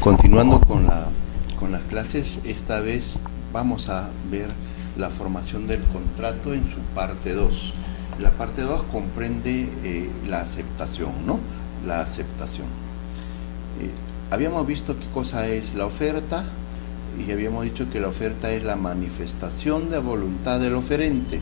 Continuando con las clases, esta vez vamos a ver la formación del contrato en su parte 2. La parte 2 comprende la aceptación, ¿no? La aceptación. Habíamos visto qué cosa es la oferta y habíamos dicho que la oferta es la manifestación de voluntad del oferente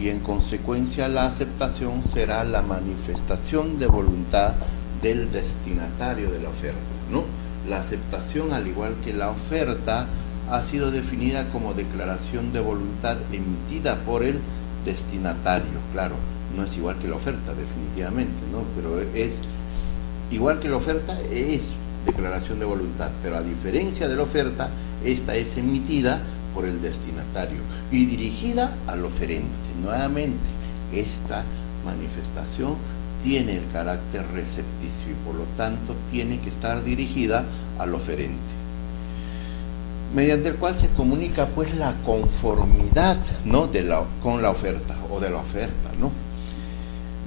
y en consecuencia la aceptación será la manifestación de voluntad del destinatario de la oferta, ¿no? La aceptación, al igual que la oferta, ha sido definida como declaración de voluntad emitida por el destinatario. Claro, no es igual que la oferta, definitivamente, ¿no? Pero es igual que la oferta, es declaración de voluntad, pero a diferencia de la oferta, esta es emitida por el destinatario y dirigida al oferente. Nuevamente, esta manifestación tiene el carácter recepticio y por lo tanto tiene que estar dirigida al oferente, mediante el cual se comunica pues la conformidad, ¿no? con la oferta o de la oferta, ¿no?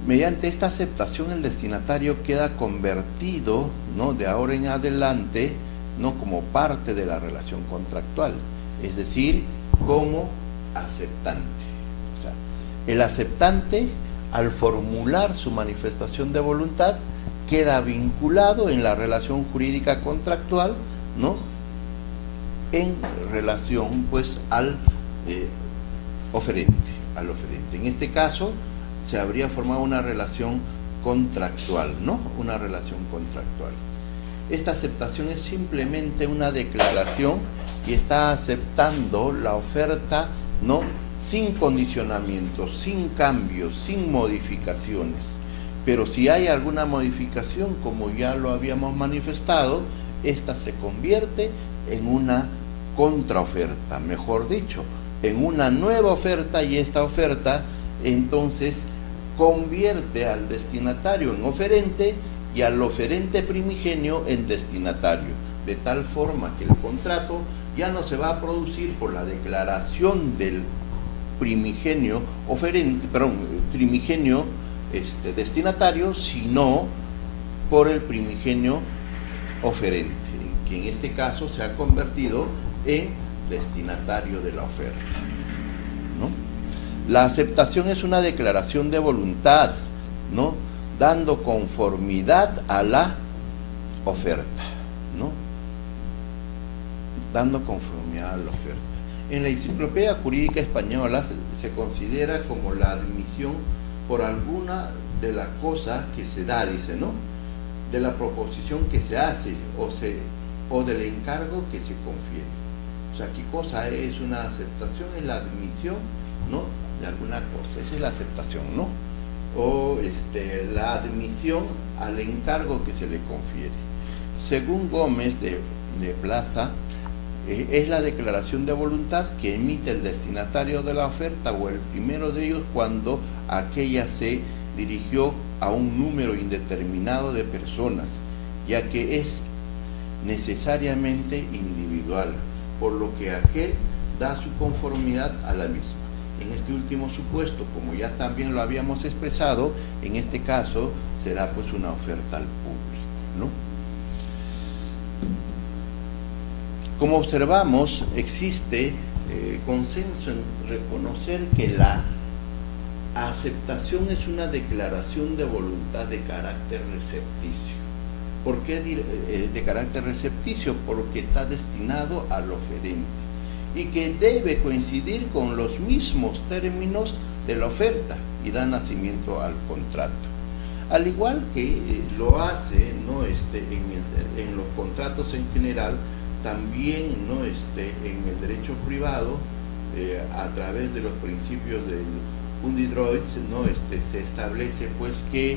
Mediante esta aceptación el destinatario queda convertido, ¿no? de ahora en adelante, ¿no? como parte de la relación contractual, es decir, como aceptante. O sea, el aceptante, al formular su manifestación de voluntad, queda vinculado en la relación jurídica contractual, ¿no? en relación pues al oferente, En este caso se habría formado una relación contractual, ¿no? Una relación contractual. Esta aceptación es simplemente una declaración y está aceptando la oferta, ¿no? sin condicionamientos, sin cambios, sin modificaciones. Pero si hay alguna modificación, como ya lo habíamos manifestado, esta se convierte en una contraoferta, mejor dicho, en una nueva oferta, y esta oferta entonces convierte al destinatario en oferente y al oferente primigenio en destinatario, de tal forma que el contrato ya no se va a producir por la declaración del primigenio destinatario, sino por el primigenio oferente, que en este caso se ha convertido en destinatario de la oferta, ¿no? La aceptación es una declaración de voluntad, ¿no? dando conformidad a la oferta, ¿no? dando conformidad a la oferta. En la Enciclopedia Jurídica Española se considera como la admisión por alguna de las cosas que se da, dice, ¿no? de la proposición que se hace o del encargo que se confiere. O sea, ¿qué cosa es una aceptación? Es la admisión, ¿no? de alguna cosa. Esa es la aceptación, ¿no? O la admisión al encargo que se le confiere. Según Gómez de Plaza, es la declaración de voluntad que emite el destinatario de la oferta o el primero de ellos cuando aquella se dirigió a un número indeterminado de personas, ya que es necesariamente individual, por lo que aquel da su conformidad a la misma. En este último supuesto, como ya también lo habíamos expresado, en este caso será pues una oferta al público, ¿no? Como observamos, existe consenso en reconocer que la aceptación es una declaración de voluntad de carácter recepticio. ¿Por qué de carácter recepticio? Porque está destinado al oferente y que debe coincidir con los mismos términos de la oferta y da nacimiento al contrato. Al igual que lo hace, ¿no? en los contratos en general, también, ¿no? en el derecho privado, a través de los principios del Undidroit, ¿no? se establece pues que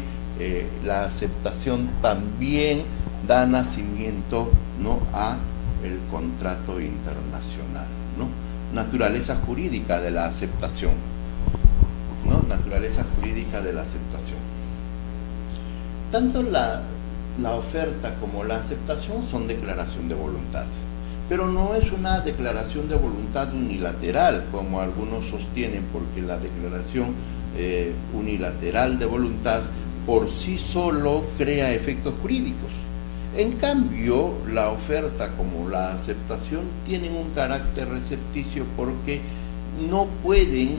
la aceptación también da nacimiento, ¿no? a el contrato internacional, ¿no? Naturaleza jurídica de la aceptación, ¿no? Naturaleza jurídica de la aceptación. Tanto la oferta como la aceptación son declaración de voluntad, pero no es una declaración de voluntad unilateral, como algunos sostienen, porque la declaración unilateral de voluntad por sí solo crea efectos jurídicos. En cambio, la oferta como la aceptación tienen un carácter recepticio porque no pueden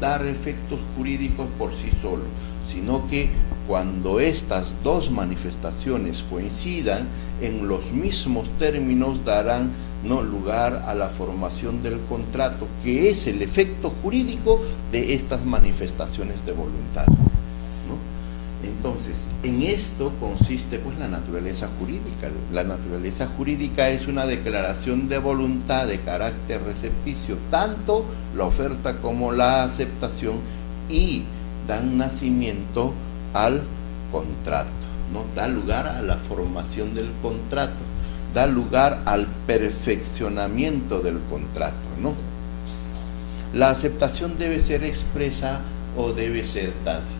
dar efectos jurídicos por sí solos, sino que cuando estas dos manifestaciones coincidan en los mismos términos darán lugar a la formación del contrato, que es el efecto jurídico de estas manifestaciones de voluntad, ¿no? Entonces, en esto consiste pues la naturaleza jurídica. La naturaleza jurídica es una declaración de voluntad de carácter recepticio, tanto la oferta como la aceptación, y dan nacimiento al contrato, ¿no? Da lugar a la formación del contrato, da lugar al perfeccionamiento del contrato, ¿no? La aceptación debe ser expresa o debe ser tácita.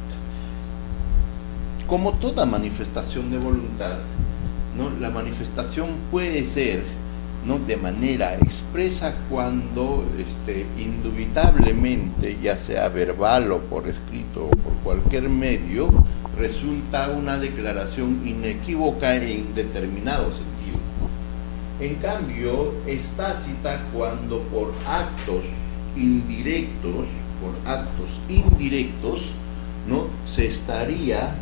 Como toda manifestación de voluntad, ¿no? La manifestación puede ser, ¿no?, de manera expresa cuando indubitablemente, ya sea verbal o por escrito o por cualquier medio, resulta una declaración inequívoca en determinado sentido. En cambio, es tácita cuando por actos indirectos, ¿no?, se estaría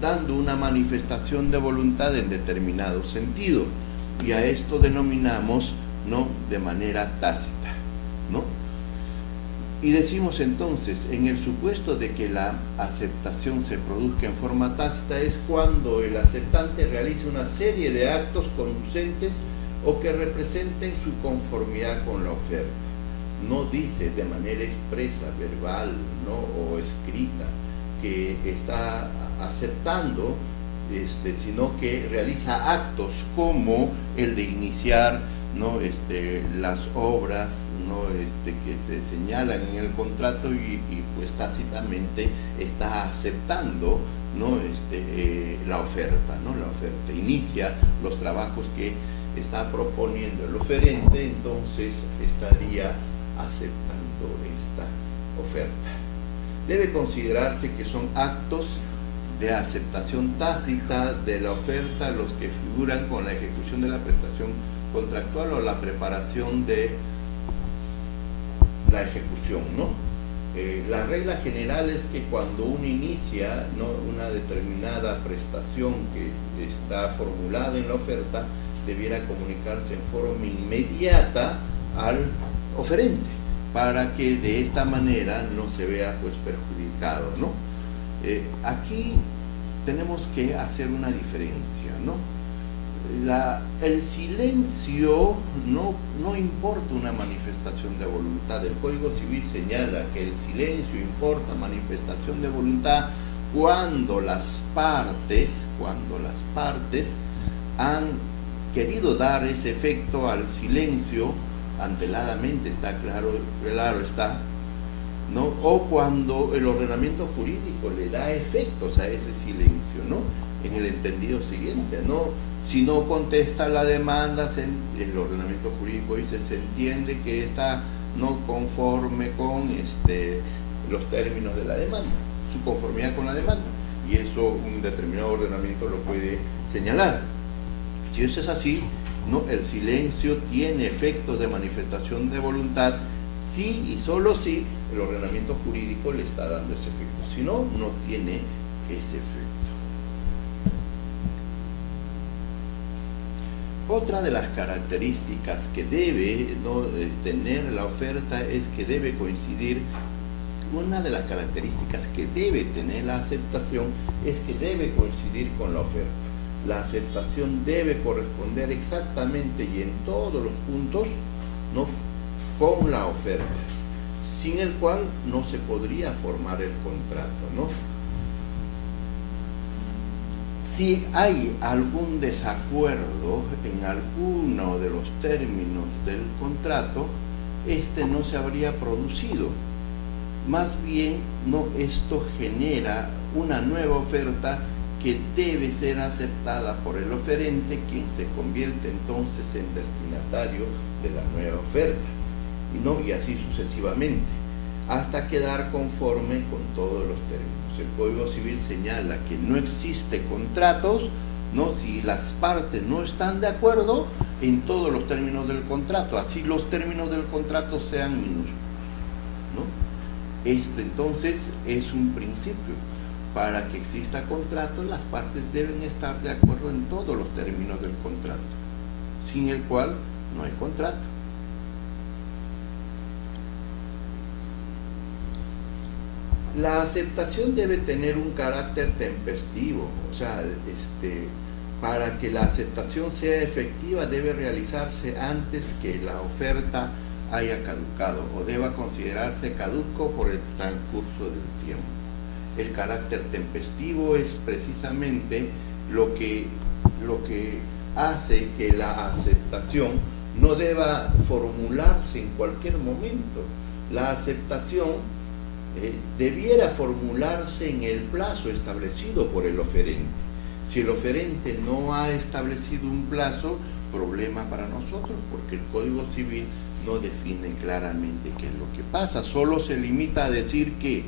dando una manifestación de voluntad en determinado sentido, y a esto denominamos, ¿no?, de manera tácita, ¿no? Y decimos entonces, en el supuesto de que la aceptación se produzca en forma tácita, es cuando el aceptante realiza una serie de actos conducentes o que representen su conformidad con la oferta. No dice de manera expresa, verbal, ¿no?, o escrita, que está aceptando, sino que realiza actos como el de iniciar, ¿no?, las obras, ¿no?, que se señalan en el contrato, y pues tácitamente está aceptando, ¿no?, la oferta, ¿no? La oferta inicia los trabajos que está proponiendo el oferente, entonces estaría aceptando esta oferta. Debe considerarse que son actos de aceptación tácita de la oferta los que figuran con la ejecución de la prestación contractual o la preparación de la ejecución, ¿no? La regla general es que cuando uno inicia, ¿no?, una determinada prestación que está formulada en la oferta, debiera comunicarse en forma inmediata al oferente, para que de esta manera no se vea pues perjudicado, ¿no? Aquí tenemos que hacer una diferencia, ¿no? El silencio no importa una manifestación de voluntad. El Código Civil señala que el silencio importa manifestación de voluntad cuando las partes han querido dar ese efecto al silencio anteladamente, está claro está, ¿no? O cuando el ordenamiento jurídico le da efectos a ese silencio, ¿no? En el entendido siguiente, ¿no? Si no contesta la demanda, el ordenamiento jurídico dice, se entiende que está no conforme con los términos de la demanda, su conformidad con la demanda, y eso un determinado ordenamiento lo puede señalar. Si eso es así, ¿no?, el silencio tiene efectos de manifestación de voluntad si y solo si el ordenamiento jurídico le está dando ese efecto. Si no, no tiene ese efecto. Otra de las características que debe tener la oferta es que debe coincidir. Una de las características que debe tener la aceptación es que debe coincidir con la oferta. La aceptación debe corresponder exactamente y en todos los puntos, ¿no?, con la oferta, sin el cual no se podría formar el contrato, ¿no? Si hay algún desacuerdo en alguno de los términos del contrato, no se habría producido. Más bien, esto genera una nueva oferta que debe ser aceptada por el oferente, quien se convierte entonces en destinatario de la nueva oferta, y así sucesivamente. hasta quedar conforme con todos los términos. El Código Civil señala que no existe contratos, ¿no?, si las partes no están de acuerdo en todos los términos del contrato, así los términos del contrato sean minúsculos, ¿no? Entonces es un principio. Para que exista contrato, las partes deben estar de acuerdo en todos los términos del contrato, sin el cual no hay contrato. La aceptación debe tener un carácter tempestivo, o sea, para que la aceptación sea efectiva debe realizarse antes que la oferta haya caducado o deba considerarse caduco por el transcurso del tiempo. El carácter tempestivo es precisamente lo que hace que la aceptación no deba formularse en cualquier momento. La aceptación debiera formularse en el plazo establecido por el oferente. Si el oferente no ha establecido un plazo, problema para nosotros, porque el Código Civil no define claramente qué es lo que pasa, solo se limita a decir que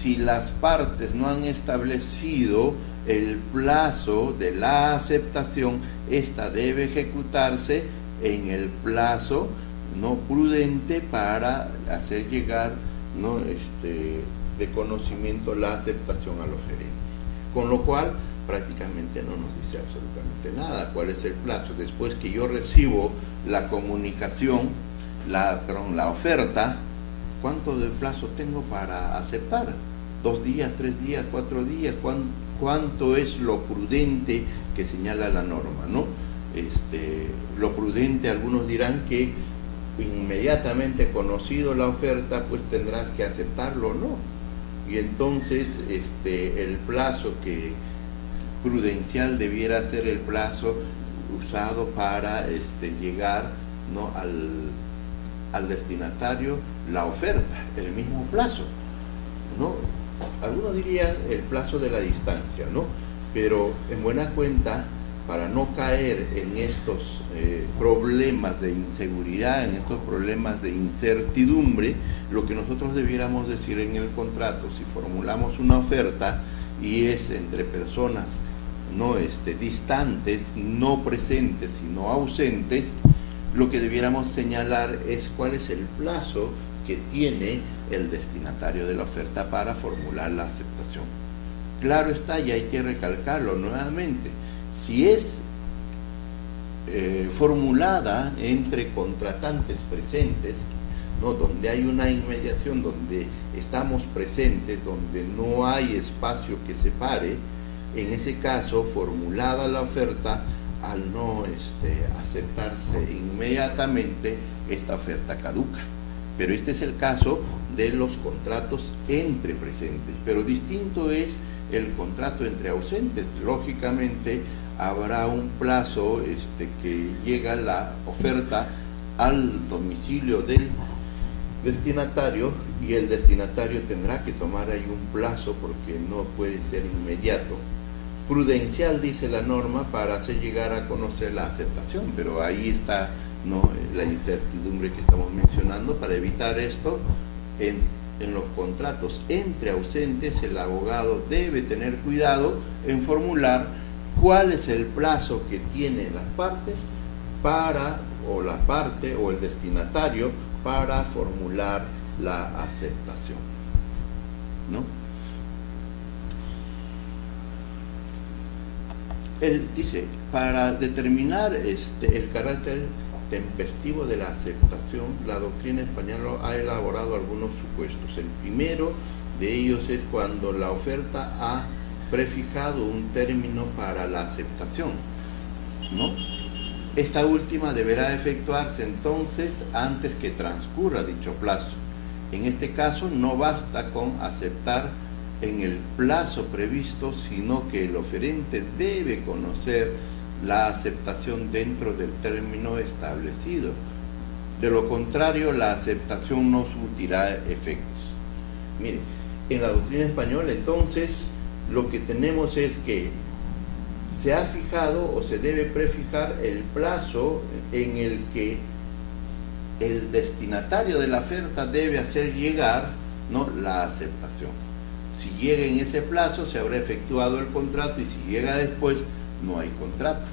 si las partes no han establecido el plazo de la aceptación, esta debe ejecutarse en el plazo no prudente para hacer llegar de conocimiento la aceptación al oferente. Con lo cual, prácticamente no nos dice absolutamente nada. ¿Cuál es el plazo? Después que yo recibo la comunicación, la oferta, ¿cuánto de plazo tengo para aceptar? 2 días, 3 días, 4 días, ¿cuánto es lo prudente que señala la norma, ¿no? Lo prudente, algunos dirán que inmediatamente conocido la oferta, pues tendrás que aceptarlo o no. Y entonces el plazo que prudencial debiera ser el plazo usado para llegar, ¿no?, al destinatario la oferta, el mismo plazo, ¿no? Algunos dirían el plazo de la distancia, ¿no? Pero en buena cuenta, para no caer en estos problemas de inseguridad, en estos problemas de incertidumbre, lo que nosotros debiéramos decir en el contrato, si formulamos una oferta y es entre personas no distantes, no presentes, sino ausentes, lo que debiéramos señalar es cuál es el plazo que tiene el destinatario de la oferta para formular la aceptación. Claro está, y hay que recalcarlo nuevamente, si es formulada entre contratantes presentes, ¿no?, donde hay una inmediación, donde estamos presentes, donde no hay espacio que separe, en ese caso, formulada la oferta, al no aceptarse inmediatamente, esta oferta caduca. Pero este es el caso de los contratos entre presentes, pero distinto es el contrato entre ausentes. Lógicamente habrá un plazo que llega la oferta al domicilio del destinatario y el destinatario tendrá que tomar ahí un plazo porque no puede ser inmediato. Prudencial, dice la norma, para hacer llegar a conocer la aceptación, pero ahí está, ¿no?, la incertidumbre que estamos mencionando. Para evitar esto, en los contratos entre ausentes, el abogado debe tener cuidado en formular cuál es el plazo que tienen las partes o la parte o el destinatario para formular la aceptación, ¿no? Él dice, para determinar el carácter tempestivo de la aceptación, la doctrina española ha elaborado algunos supuestos. El primero de ellos es cuando la oferta ha prefijado un término para la aceptación, ¿no? Esta última deberá efectuarse entonces antes que transcurra dicho plazo. En este caso no basta con aceptar en el plazo previsto, sino que el oferente debe conocer la aceptación dentro del término establecido. De lo contrario, la aceptación no surtirá efectos. Mire, en la doctrina española, entonces, lo que tenemos es que se ha fijado o se debe prefijar el plazo en el que el destinatario de la oferta debe hacer llegar, ¿no?, la aceptación. Si llega en ese plazo, se habrá efectuado el contrato, y si llega después, no hay contrato.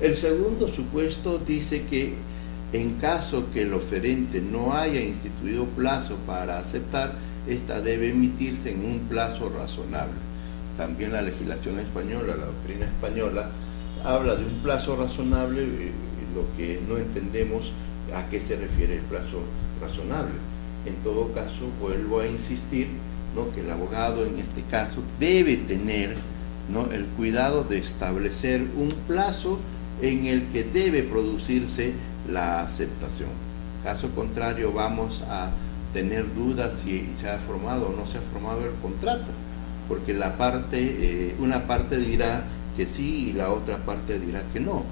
El segundo supuesto dice que en caso que el oferente no haya instituido plazo para aceptar, esta debe emitirse en un plazo razonable. También la legislación española, la doctrina española, habla de un plazo razonable, lo que no entendemos a qué se refiere el plazo razonable. En todo caso, vuelvo a insistir, ¿no?, que el abogado en este caso debe tener, ¿no?, el cuidado de establecer un plazo en el que debe producirse la aceptación. Caso contrario, vamos a tener dudas si se ha formado o no se ha formado el contrato, porque una parte dirá que sí y la otra parte dirá que no,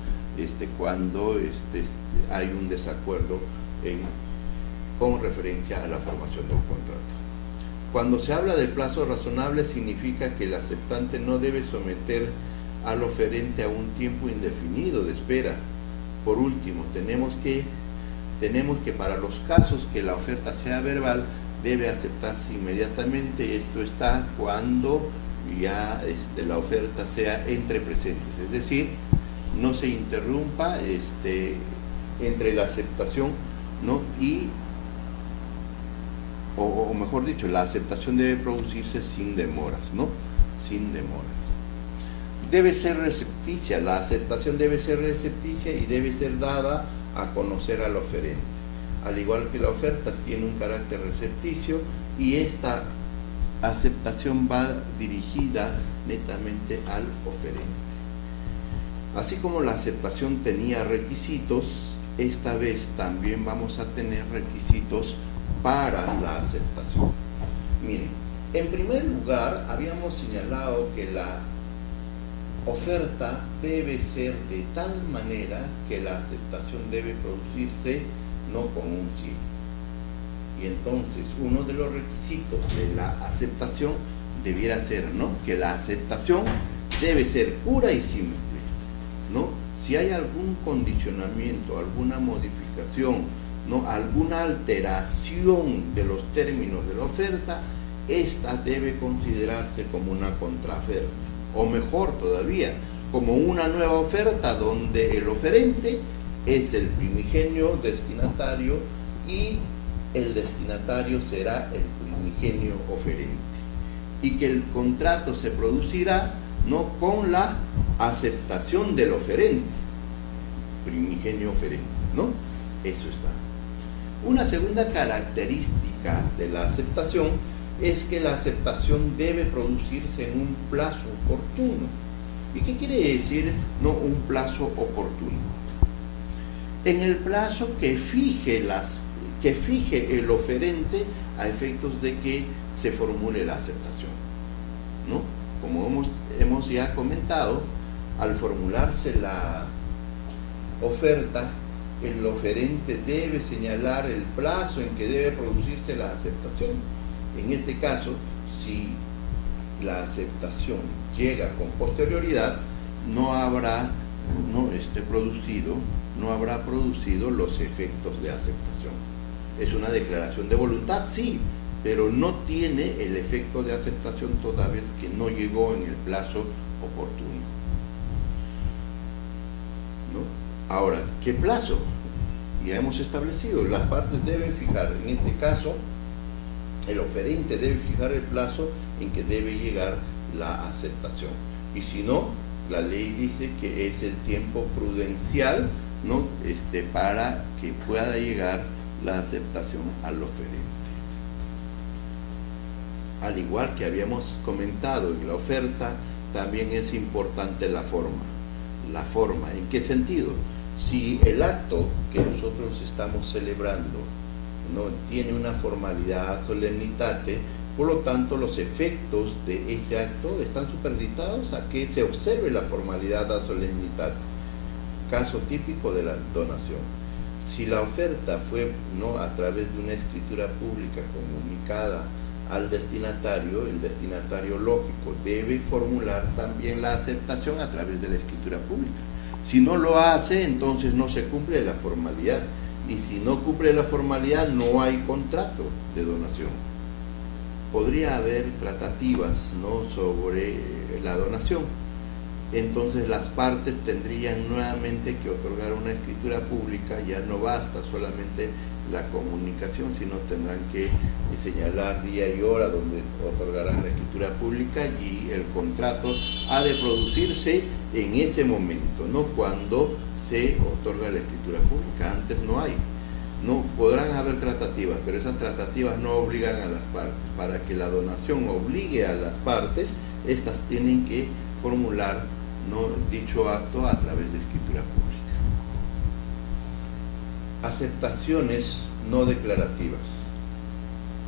cuando hay un desacuerdo con referencia a la formación del contrato. Cuando se habla del plazo razonable, significa que el aceptante no debe someter al oferente a un tiempo indefinido de espera. Por último, tenemos que para los casos que la oferta sea verbal, debe aceptarse inmediatamente. Esto está cuando ya la oferta sea entre presentes, es decir, no se interrumpa entre la aceptación, ¿no?, o mejor dicho, la aceptación debe producirse sin demoras, ¿no?, sin demoras. Debe ser recepticia, la aceptación debe ser recepticia y debe ser dada a conocer al oferente. Al igual que la oferta tiene un carácter recepticio, y esta aceptación va dirigida netamente al oferente. Así como la aceptación tenía requisitos, esta vez también vamos a tener requisitos para la aceptación. Miren, en primer lugar, habíamos señalado que la oferta debe ser de tal manera que la aceptación debe producirse no con un sí. Y entonces uno de los requisitos de la aceptación debiera ser, ¿no?, que la aceptación debe ser pura y simple, ¿no? Si hay algún condicionamiento, alguna modificación, ¿no?, alguna alteración de los términos de la oferta, esta debe considerarse como una contraoferta, o mejor todavía, como una nueva oferta donde el oferente es el primigenio destinatario y el destinatario será el primigenio oferente, y que el contrato se producirá, ¿no?, con la aceptación del oferente, primigenio oferente, ¿no? Eso está. Una segunda característica de la aceptación es que la aceptación debe producirse en un plazo oportuno. ¿Y qué quiere decir, no, un plazo oportuno? En el plazo que fije el oferente a efectos de que se formule la aceptación, ¿no? Como hemos ya comentado, al formularse la oferta, el oferente debe señalar el plazo en que debe producirse la aceptación. En este caso, si la aceptación llega con posterioridad, no habrá producido los efectos de aceptación. Es una declaración de voluntad, sí, pero no tiene el efecto de aceptación toda vez que no llegó en el plazo oportuno, ¿no? Ahora, ¿qué plazo? Ya hemos establecido, las partes deben fijar, en este caso, el oferente debe fijar el plazo en que debe llegar la aceptación. Y si no, la ley dice que es el tiempo prudencial, ¿no?, para que pueda llegar la aceptación al oferente. Al igual que habíamos comentado en la oferta, también es importante la forma. La forma, ¿en qué sentido? Si el acto que nosotros estamos celebrando no tiene una formalidad solemnitate, por lo tanto los efectos de ese acto están supeditados a que se observe la formalidad a solemnitate. Caso típico de la donación. Si la oferta fue, ¿no?, a través de una escritura pública comunicada al destinatario, el destinatario lógico debe formular también la aceptación a través de la escritura pública. Si no lo hace, entonces no se cumple la formalidad, y si no cumple la formalidad no hay contrato de donación. Podría haber tratativas, ¿no?, sobre la donación. Entonces las partes tendrían nuevamente que otorgar una escritura pública. Ya no basta solamente la comunicación, sino tendrán que señalar día y hora donde otorgarán la escritura pública, y el contrato ha de producirse en ese momento, ¿no?, cuando se otorga la escritura pública. Antes no hay. No podrán haber tratativas, pero esas tratativas no obligan a las partes. Para que la donación obligue a las partes, estas tienen que formular, ¿no?, dicho acto a través de escritura pública. Aceptaciones no declarativas.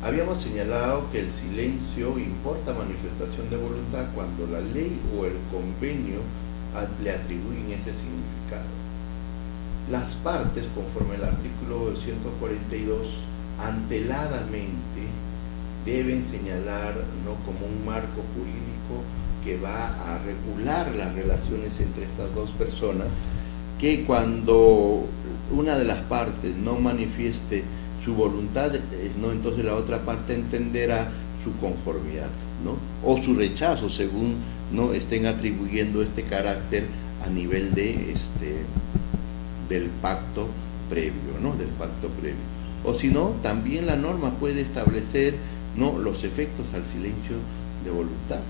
Habíamos señalado que el silencio importa manifestación de voluntad cuando la ley o el convenio le atribuyen ese significado. Las partes, conforme al artículo 142, anteladamente deben señalar, ¿no?, como un marco jurídico que va a regular las relaciones entre estas dos personas, que cuando una de las partes no manifieste su voluntad, ¿no?, entonces la otra parte entenderá su conformidad, ¿no?, o su rechazo, según, ¿no?, estén atribuyendo este carácter a nivel de del pacto previo, ¿no?, del pacto previo. O si no, también la norma puede establecer, ¿no?, los efectos al silencio de voluntad.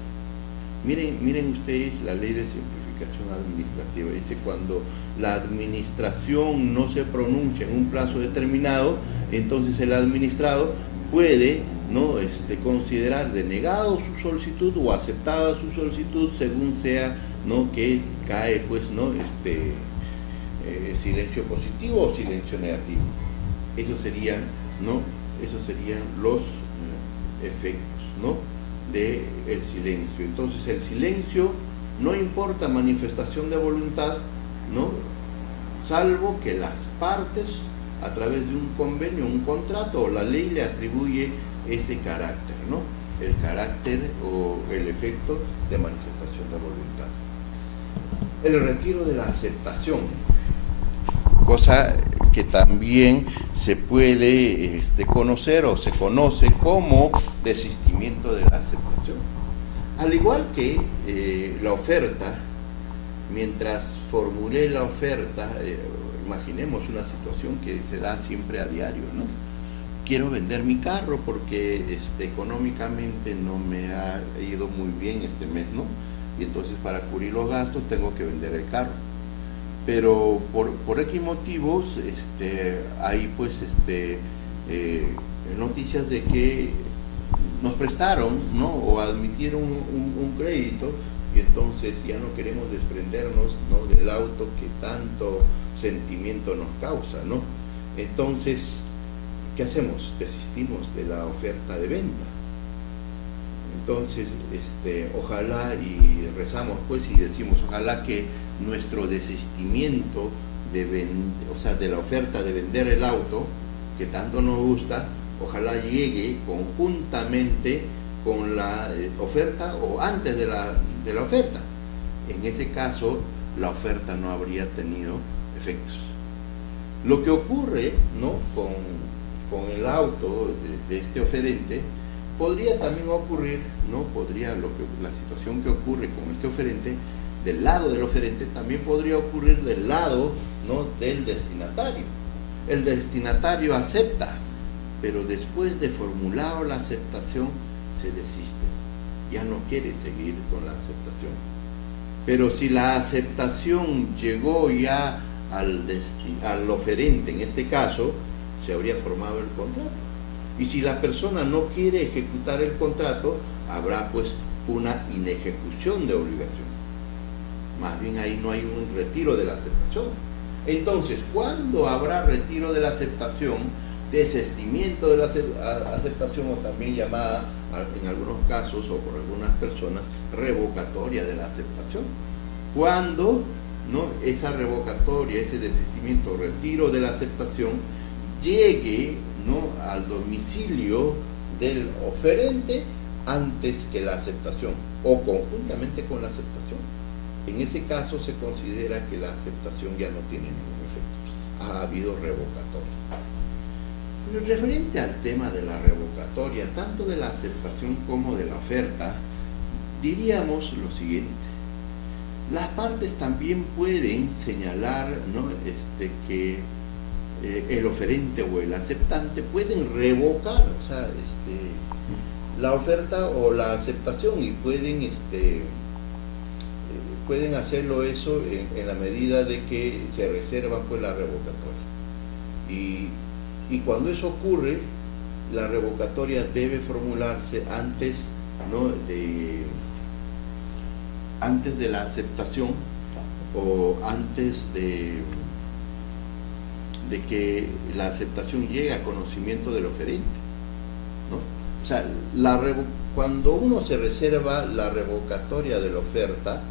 Miren ustedes la ley de simplificación administrativa. Dice: cuando la administración no se pronuncia en un plazo determinado, entonces el administrado puede, ¿no?, considerar denegado su solicitud o aceptada su solicitud, según sea, ¿no?, que cae, pues, ¿no?, silencio positivo o silencio negativo. Esos serían, ¿no?, los efectos, ¿no?, del silencio. Entonces el silencio no importa manifestación de voluntad, ¿no?, salvo que las partes, a través de un convenio, un contrato o la ley, le atribuye ese carácter, ¿no?, el carácter o el efecto de manifestación de voluntad. El retiro de la aceptación, cosa que también se puede conocer o se conoce como desistimiento de la aceptación. Al igual que la oferta, mientras formulé la oferta, imaginemos una situación que se da siempre a diario, ¿no? Quiero vender mi carro porque económicamente no me ha ido muy bien este mes, ¿no? Y entonces, para cubrir los gastos, tengo que vender el carro. Pero por X motivos hay pues noticias de que nos prestaron, ¿no?, o admitieron un crédito, y entonces ya no queremos desprendernos, ¿no?, del auto que tanto sentimiento nos causa, ¿no? Entonces, ¿qué hacemos? Desistimos de la oferta de venta. Entonces, ojalá, y rezamos pues y decimos, ojalá que nuestro desistimiento de la oferta de vender el auto que tanto nos gusta, ojalá llegue conjuntamente con la oferta o antes de la oferta. En ese caso, la oferta no habría tenido efectos. Lo que ocurre, ¿no?, con el auto de este oferente, podría también ocurrir, ¿no?, la situación que ocurre con este oferente, del lado del oferente, también podría ocurrir del lado, ¿no?, del destinatario. El destinatario acepta, pero después de formulado la aceptación, se desiste. Ya no quiere seguir con la aceptación. Pero si la aceptación llegó ya al oferente, en este caso, se habría formado el contrato. Y si la persona no quiere ejecutar el contrato, habrá pues una inejecución de obligación. Más bien ahí no hay un retiro de la aceptación. Entonces, ¿cuándo habrá retiro de la aceptación, desistimiento de la aceptación, o también llamada en algunos casos o por algunas personas revocatoria de la aceptación? Cuando, ¿no?, esa revocatoria, ese desistimiento, retiro de la aceptación llegue, ¿no?, al domicilio del oferente antes que la aceptación o conjuntamente con la aceptación. En ese caso se considera que la aceptación ya no tiene ningún efecto. ha habido revocatoria. Pero referente al tema de la revocatoria, tanto de la aceptación como de la oferta, diríamos lo siguiente: las partes también pueden señalar, ¿no?, que el oferente o el aceptante pueden revocar, o sea, la oferta o la aceptación, y pueden hacerlo eso en la medida de que se reserva pues la revocatoria. Y cuando eso ocurre, la revocatoria debe formularse antes, ¿no?, antes de la aceptación, o antes de que la aceptación llegue a conocimiento del oferente, ¿no? O sea, cuando uno se reserva la revocatoria de la oferta,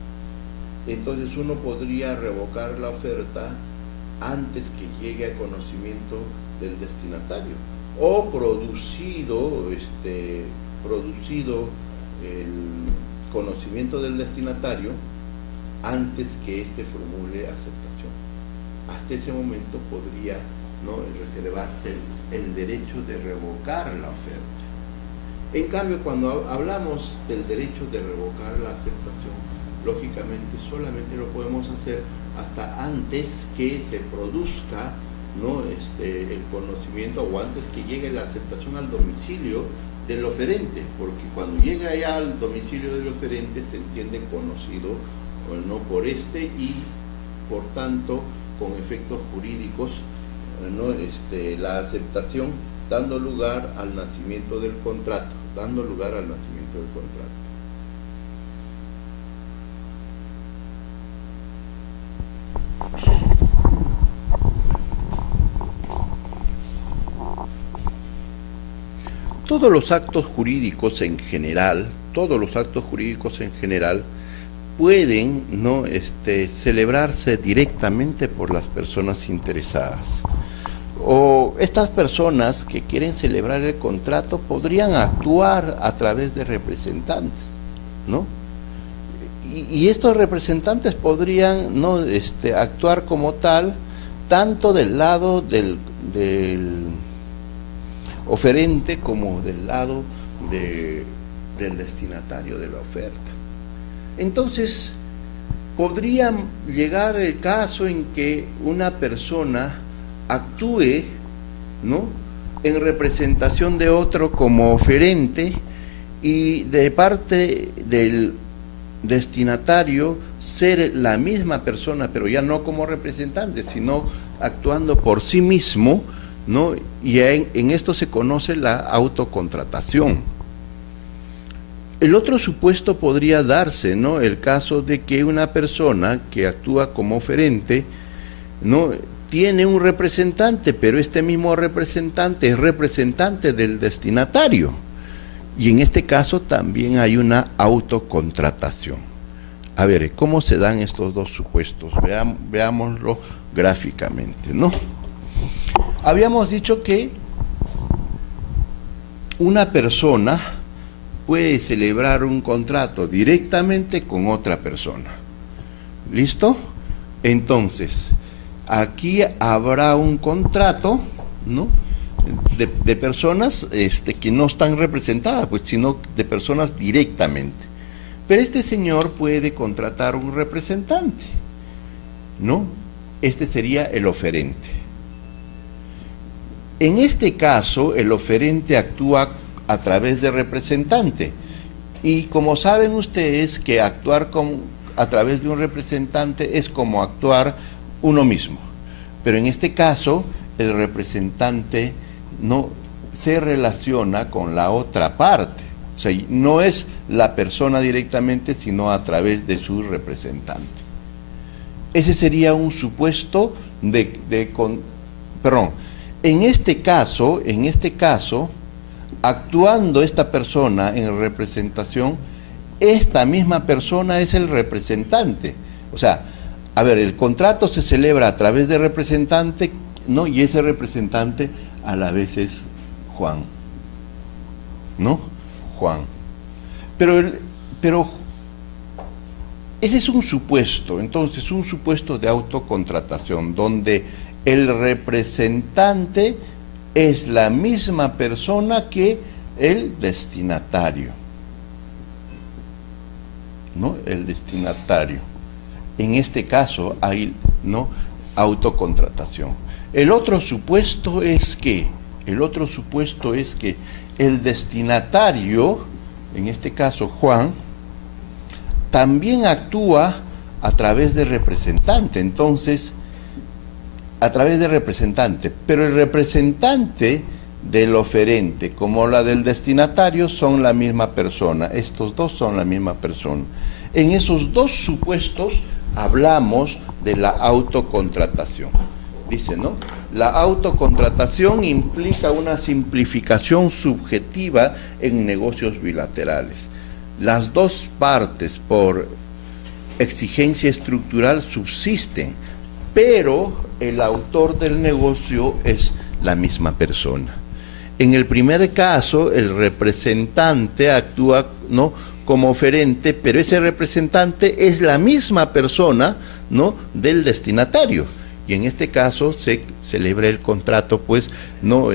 entonces uno podría revocar la oferta antes que llegue a conocimiento del destinatario, o producido el conocimiento del destinatario antes que éste formule aceptación. Hasta ese momento podría, ¿no?, reservarse el derecho de revocar la oferta. En cambio, cuando hablamos del derecho de revocar la aceptación, lógicamente solamente lo podemos hacer hasta antes que se produzca, ¿no?, el conocimiento, o antes que llegue la aceptación al domicilio del oferente, porque cuando llega ya al domicilio del oferente se entiende conocido, no por y por tanto con efectos jurídicos, ¿no?, la aceptación dando lugar al nacimiento del contrato, Todos los actos jurídicos en general pueden, ¿no?, celebrarse directamente por las personas interesadas. O estas personas que quieren celebrar el contrato podrían actuar a través de representantes, ¿no? Y estos representantes podrían, ¿no?, actuar como tal, tanto del lado del oferente como del lado del destinatario de la oferta. Entonces, podría llegar el caso en que una persona actúe, ¿no?, en representación de otro como oferente, y de parte del destinatario ser la misma persona, pero ya no como representante, sino actuando por sí mismo, ¿no? Y en esto se conoce la autocontratación. El otro supuesto podría darse, ¿no?, el caso de que una persona que actúa como oferente, ¿no?, tiene un representante, pero este mismo representante es representante del destinatario, y en este caso también hay una autocontratación. A ver, ¿cómo se dan estos dos supuestos? Veámoslo gráficamente, ¿no? Habíamos dicho que una persona puede celebrar un contrato directamente con otra persona. ¿Listo? Entonces, aquí habrá un contrato, ¿no?, de personas que no están representadas, pues, sino de personas directamente. Pero este señor puede contratar un representante, ¿no? Este sería el oferente. En este caso, el oferente actúa a través de representante. Y como saben ustedes que actuar a través de un representante es como actuar uno mismo. Pero en este caso, el representante no se relaciona con la otra parte. O sea, no es la persona directamente, sino a través de su representante. Ese sería un supuesto En este caso, actuando esta persona en representación, esta misma persona es el representante. O sea, a ver, el contrato se celebra a través de representante, ¿no? Y ese representante a la vez es Juan, ¿no? Juan. Pero ese es un supuesto, entonces, un supuesto de autocontratación, donde el representante es la misma persona que el destinatario, ¿no? El destinatario. En este caso hay, ¿no?, autocontratación. El otro supuesto es que el destinatario, en este caso Juan, también actúa a través de representante. Entonces, a través de representante, pero el representante del oferente como la del destinatario son la misma persona. Estos dos son la misma persona. En esos dos supuestos hablamos de la autocontratación. Dice, ¿no? La autocontratación implica una simplificación subjetiva en negocios bilaterales. Las dos partes, por exigencia estructural, subsisten, pero el autor del negocio es la misma persona. En el primer caso, el representante actúa, ¿no?, como oferente, pero ese representante es la misma persona, ¿no?, del destinatario. Y en este caso se celebra el contrato, pues, ¿no?,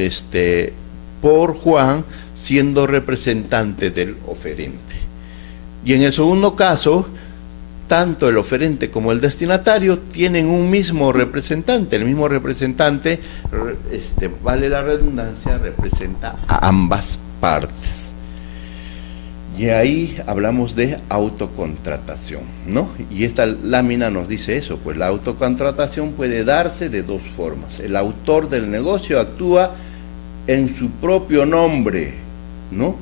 por Juan siendo representante del oferente. Y en el segundo caso, tanto el oferente como el destinatario tienen un mismo representante. El mismo representante, vale la redundancia, representa a ambas partes. Y ahí hablamos de autocontratación, ¿no? Y esta lámina nos dice eso, pues la autocontratación puede darse de dos formas. El autor del negocio actúa en su propio nombre, ¿no?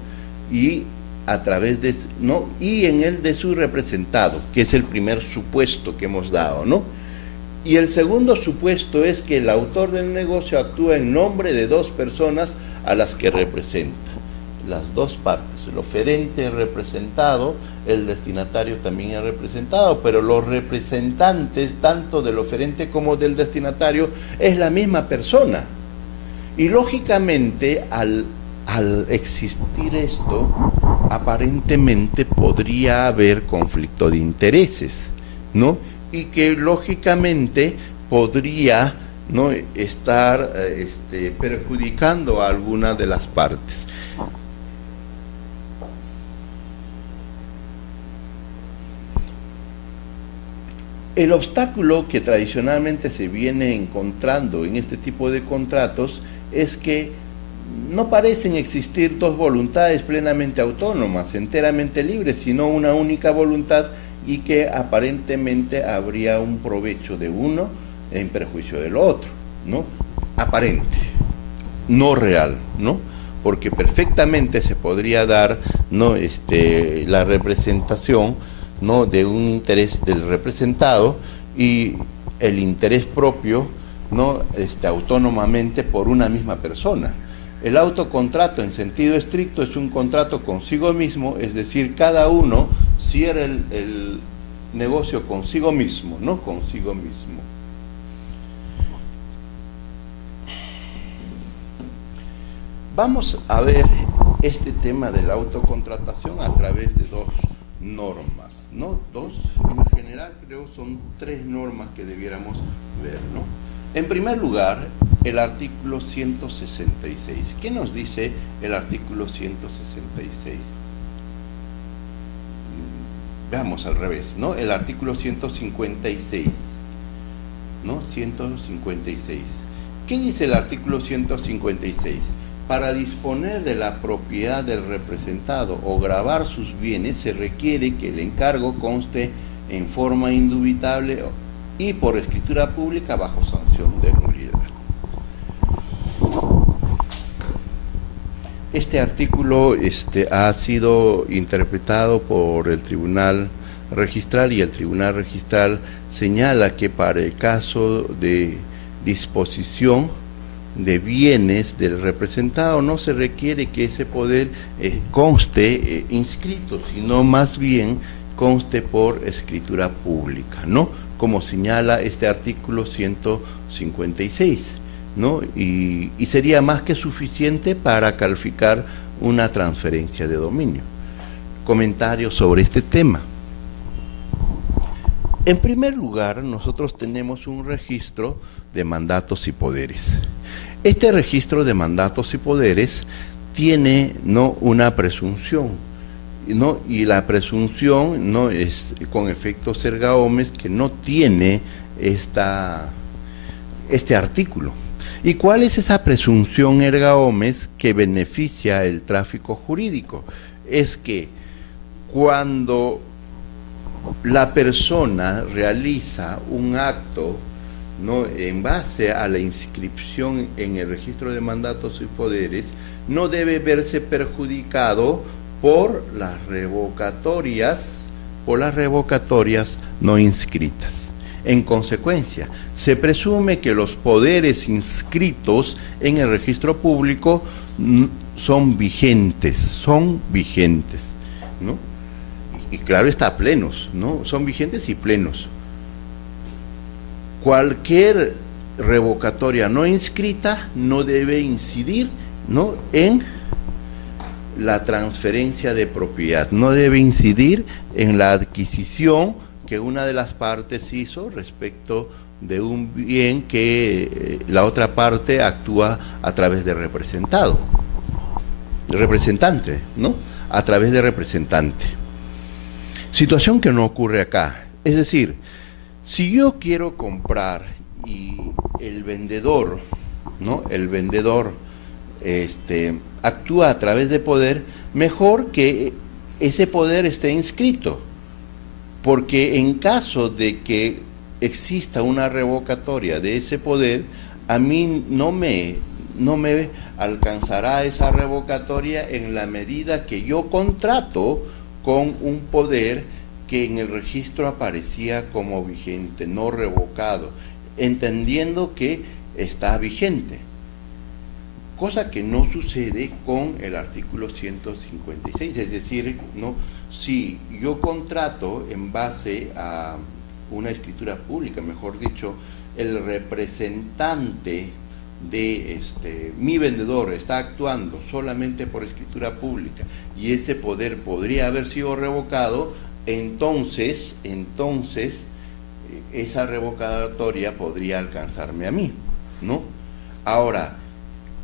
Y a través de, ¿no?, y en el de su representado, que es el primer supuesto que hemos dado, ¿no? Y el segundo supuesto es que el autor del negocio actúa en nombre de dos personas a las que representa. Las dos partes, el oferente es representado, el destinatario también es representado, pero los representantes, tanto del oferente como del destinatario, es la misma persona. Y lógicamente, al existir esto, aparentemente podría haber conflicto de intereses, ¿no? Y que lógicamente podría, ¿no?, estar perjudicando a alguna de las partes. El obstáculo que tradicionalmente se viene encontrando en este tipo de contratos es que no parecen existir dos voluntades plenamente autónomas, enteramente libres, sino una única voluntad, y que aparentemente habría un provecho de uno en perjuicio del otro, ¿no? Aparente, no real, ¿no? Porque perfectamente se podría dar, ¿no?, la representación, ¿no?, de un interés del representado y el interés propio, ¿no?, autónomamente por una misma persona. El autocontrato en sentido estricto es un contrato consigo mismo, es decir, cada uno cierra el negocio consigo mismo, ¿no?, consigo mismo. Vamos a ver este tema de la autocontratación a través de dos normas, ¿no? Dos, en general creo son tres normas que debiéramos ver, ¿no? En primer lugar, el artículo 166. ¿Qué nos dice el artículo 166? Veamos al revés, ¿no? El artículo 156, ¿no? 156. ¿Qué dice el artículo 156? Para disponer de la propiedad del representado o gravar sus bienes, se requiere que el encargo conste en forma indubitable y por escritura pública bajo sanción de nulidad. Este artículo ha sido interpretado por el Tribunal Registral, y el Tribunal Registral señala que para el caso de disposición de bienes del representado no se requiere que ese poder conste inscrito, sino más bien conste por escritura pública, ¿no?, como señala este artículo 156, ¿no? Y sería más que suficiente para calificar una transferencia de dominio. Comentarios sobre este tema. En primer lugar, nosotros tenemos un registro de mandatos y poderes. Este registro de mandatos y poderes tiene, ¿no?, una presunción, ¿no? Y la presunción, ¿no?, es con efectos erga omnes, que no tiene este artículo. ¿Y cuál es esa presunción erga omnes que beneficia el tráfico jurídico? Es que cuando la persona realiza un acto, ¿no?, en base a la inscripción en el registro de mandatos y poderes, no debe verse perjudicado por las revocatorias no inscritas. En consecuencia, se presume que los poderes inscritos en el registro público son vigentes, ¿no? Y claro está, plenos, ¿no? Son vigentes y plenos. Cualquier revocatoria no inscrita no debe incidir, ¿no?, en la transferencia de propiedad, no debe incidir en la adquisición que una de las partes hizo respecto de un bien que la otra parte actúa a través de representante, ¿no?, a través de representante. Situación que no ocurre acá. Es decir, si yo quiero comprar y el vendedor, ¿no?, actúa a través de poder, mejor que ese poder esté inscrito, porque en caso de que exista una revocatoria de ese poder, a mí no me alcanzará esa revocatoria en la medida que yo contrato con un poder que en el registro aparecía como vigente, no revocado, entendiendo que está vigente. Cosa que no sucede con el artículo 156, es decir, ¿no?, si yo contrato en base a una escritura pública, mejor dicho, el representante de mi vendedor está actuando solamente por escritura pública y ese poder podría haber sido revocado, entonces esa revocatoria podría alcanzarme a mí, ¿no? Ahora,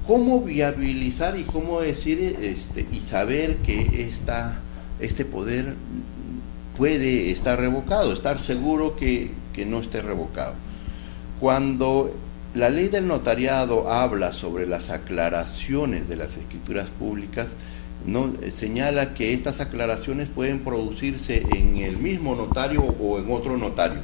¿cómo viabilizar y cómo decir y saber que este poder puede estar revocado, estar seguro que no esté revocado? Cuando la ley del notariado habla sobre las aclaraciones de las escrituras públicas, ¿no?, señala que estas aclaraciones pueden producirse en el mismo notario o en otro notario.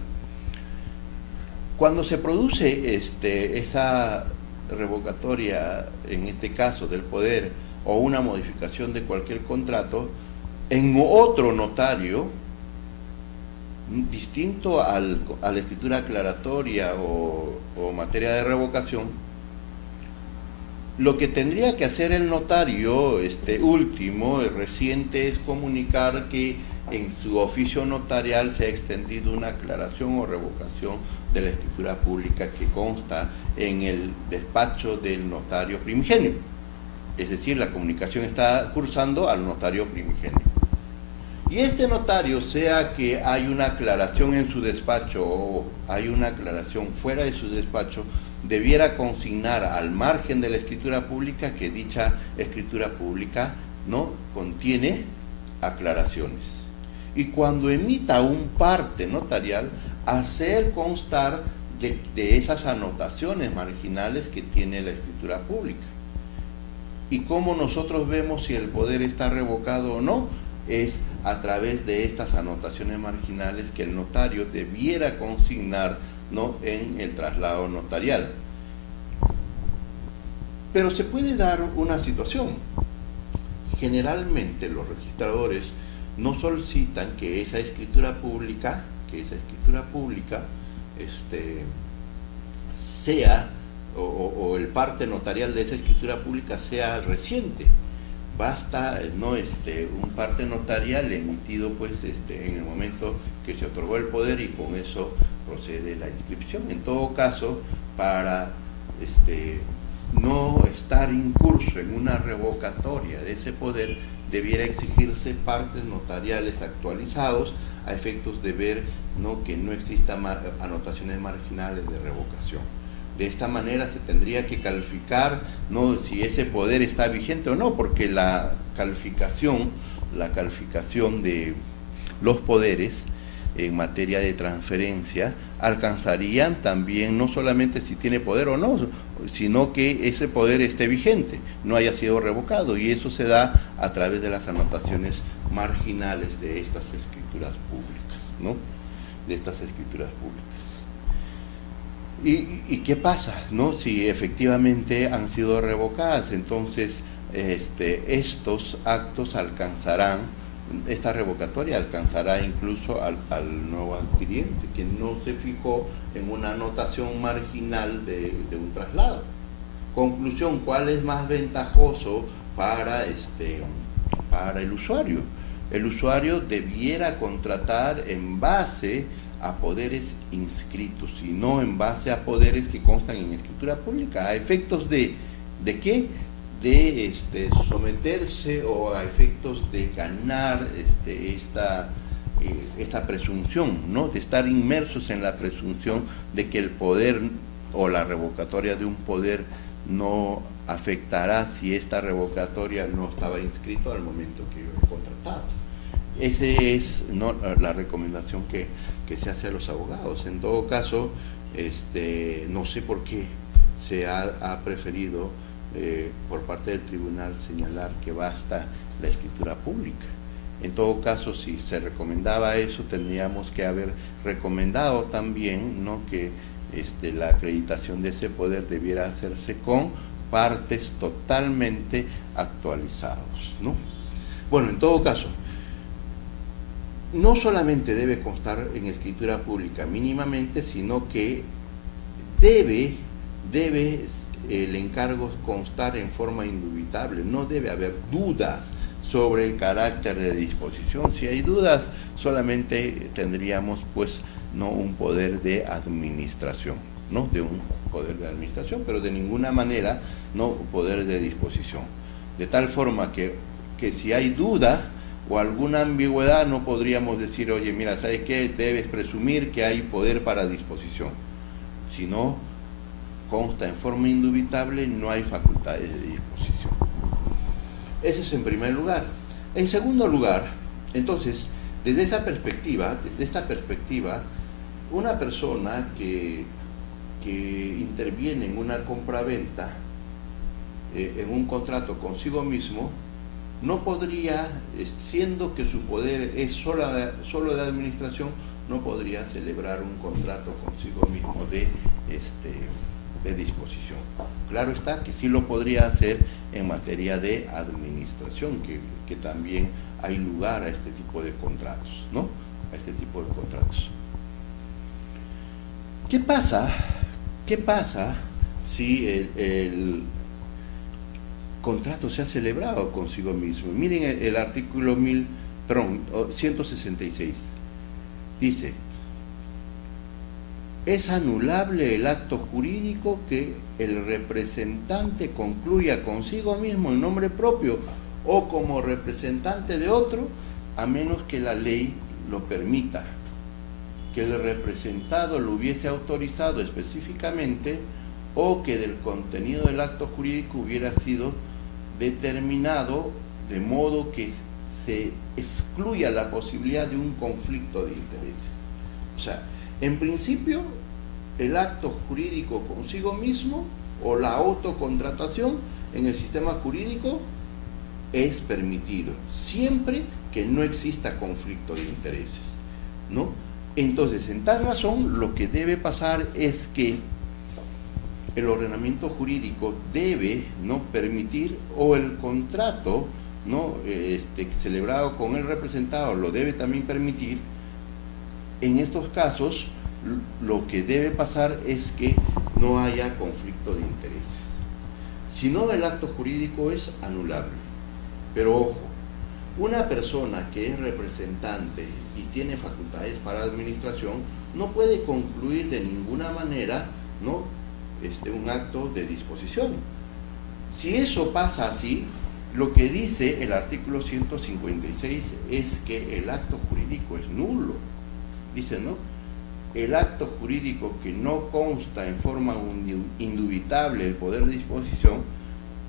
Cuando se produce esa revocatoria, en este caso del poder, o una modificación de cualquier contrato, en otro notario, distinto a la escritura aclaratoria o materia de revocación, lo que tendría que hacer el notario último, el reciente, es comunicar que en su oficio notarial se ha extendido una aclaración o revocación de la escritura pública que consta en el despacho del notario primigenio. Es decir, la comunicación está cursando al notario primigenio. Y este notario, sea que hay una aclaración en su despacho o hay una aclaración fuera de su despacho, debiera consignar al margen de la escritura pública que dicha escritura pública no contiene aclaraciones. Y cuando emita un parte notarial, hacer constar de esas anotaciones marginales que tiene la escritura pública. Y cómo nosotros vemos si el poder está revocado o no, es a través de estas anotaciones marginales que el notario debiera consignar, ¿no?, en el traslado notarial. Pero se puede dar una situación. Generalmente los registradores no solicitan que esa escritura pública sea, o el parte notarial de esa escritura pública sea reciente. Basta un parte notarial emitido en el momento que se otorgó el poder y con eso procede la inscripción. En todo caso, para no estar incurso en una revocatoria de ese poder, debiera exigirse partes notariales actualizados a efectos de ver, ¿no?, que no existan anotaciones marginales de revocación. De esta manera se tendría que calificar, ¿no?, si ese poder está vigente o no, porque la calificación de los poderes en materia de transferencia alcanzarían también no solamente si tiene poder o no, sino que ese poder esté vigente, no haya sido revocado, y eso se da a través de las anotaciones marginales de estas escrituras públicas, ¿no?, de estas escrituras públicas. ¿Y qué pasa, no?, si efectivamente han sido revocadas? Entonces estos actos alcanzarán, esta revocatoria alcanzará incluso al nuevo adquiriente, que no se fijó en una anotación marginal de un traslado. Conclusión, ¿cuál es más ventajoso para el usuario? El usuario debiera contratar en base a poderes inscritos y no en base a poderes que constan en escritura pública, a efectos de ¿qué? De someterse, o a efectos de ganar esta presunción, ¿no?, de estar inmersos en la presunción de que el poder o la revocatoria de un poder no afectará si esta revocatoria no estaba inscrito al momento que yo he contratado. Esa es, ¿no?, la recomendación que se hace a los abogados. En todo caso, no sé por qué se ha preferido por parte del tribunal señalar que basta la escritura pública. En todo caso, si se recomendaba eso, tendríamos que haber recomendado también, ¿no?, que la acreditación de ese poder debiera hacerse con partes totalmente actualizados, ¿no? Bueno, en todo caso, no solamente debe constar en escritura pública mínimamente, sino que debe el encargo constar en forma indubitable. No debe haber dudas sobre el carácter de disposición. Si hay dudas, solamente tendríamos, pues, no un poder de administración, ¿no?, de un poder de administración, pero de ninguna manera no poder de disposición. De tal forma que si hay duda o alguna ambigüedad, no podríamos decir, oye, mira, ¿sabes qué? Debes presumir que hay poder para disposición. Si no consta en forma indubitable, no hay facultades de disposición. Eso es en primer lugar. En segundo lugar, entonces, desde esta perspectiva, una persona que interviene en una compraventa, en un contrato consigo mismo, no podría, siendo que su poder es solo de administración, no podría celebrar un contrato consigo mismo de disposición. Claro está que sí lo podría hacer en materia de administración, que también hay lugar a este tipo de contratos, ¿no?, a este tipo de contratos. ¿Qué pasa si el contrato se ha celebrado consigo mismo? Miren el artículo 166. Dice: es anulable el acto jurídico que el representante concluya consigo mismo en nombre propio o como representante de otro, a menos que la ley lo permita, que el representado lo hubiese autorizado específicamente, o que del contenido del acto jurídico hubiera sido determinado de modo que se excluya la posibilidad de un conflicto de intereses. O sea, en principio, el acto jurídico consigo mismo o la autocontratación en el sistema jurídico es permitido, siempre que no exista conflicto de intereses, ¿no? Entonces, en tal razón, lo que debe pasar es que el ordenamiento jurídico debe, ¿no?, permitir, o el contrato, ¿no?, celebrado con el representado lo debe también permitir. En estos casos, lo que debe pasar es que no haya conflicto de intereses. Si no, el acto jurídico es anulable. Pero ojo, una persona que es representante y tiene facultades para administración no puede concluir de ninguna manera, ¿no?, un acto de disposición. Si eso pasa así, Lo que dice el artículo 156 es que el acto jurídico es nulo. Dice, ¿no? El acto jurídico que no consta en forma indubitable el poder de disposición,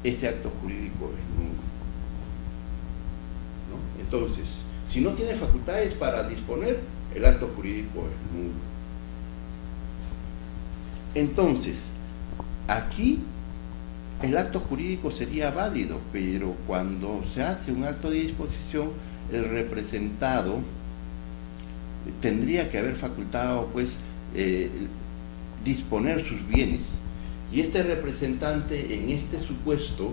ese acto jurídico es nulo, ¿no? Entonces, si no tiene facultades para disponer, el acto jurídico es nulo. Entonces, aquí el acto jurídico sería válido, pero cuando se hace un acto de disposición, el representado tendría que haber facultado, pues, disponer sus bienes, y este representante en este supuesto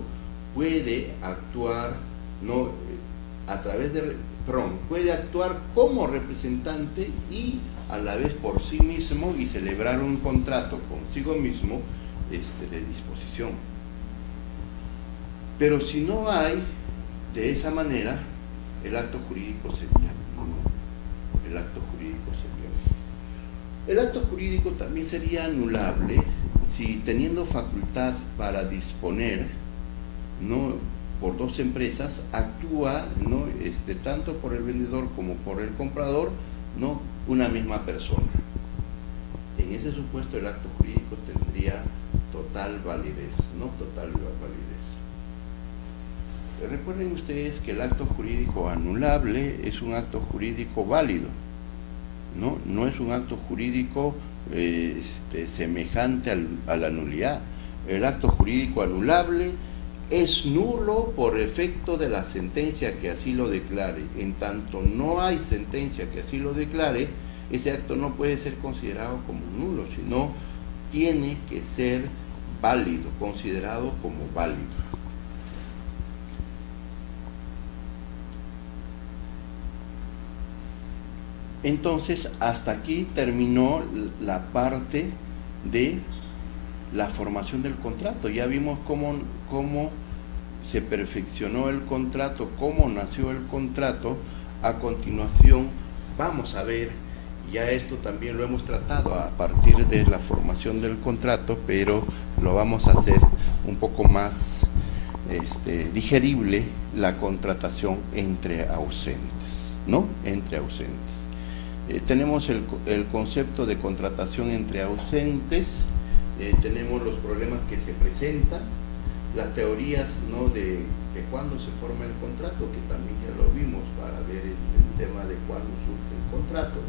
puede actuar, no, a través de, puede actuar como representante y a la vez por sí mismo y celebrar un contrato consigo mismo de disposición. Pero si no hay de esa manera, el acto jurídico sería nulo. El acto jurídico sería nulo. El acto jurídico también sería anulable si, teniendo facultad para disponer, ¿no?, por dos empresas, actúa, ¿no?, tanto por el vendedor como por el comprador, ¿no?, una misma persona. En ese supuesto el acto jurídico tendría total validez, ¿no? Total validez. Recuerden ustedes que el acto jurídico anulable es un acto jurídico válido, ¿no? No es un acto jurídico semejante a la nulidad. El acto jurídico anulable es nulo por efecto de la sentencia que así lo declare. En tanto no hay sentencia que así lo declare, ese acto no puede ser considerado como nulo, sino tiene que ser válido, considerado como válido. Entonces, hasta aquí terminó la parte de la formación del contrato. Ya vimos cómo se perfeccionó el contrato, cómo nació el contrato. A continuación vamos a ver, ya esto también lo hemos tratado a partir de la formación del contrato, pero lo vamos a hacer un poco más digerible, la contratación entre ausentes, ¿no? Entre ausentes. Tenemos el concepto de contratación entre ausentes, tenemos los problemas que se presentan, las teorías, ¿no?, de cuándo se forma el contrato, que también ya lo vimos para ver el tema de cuándo surge el contrato,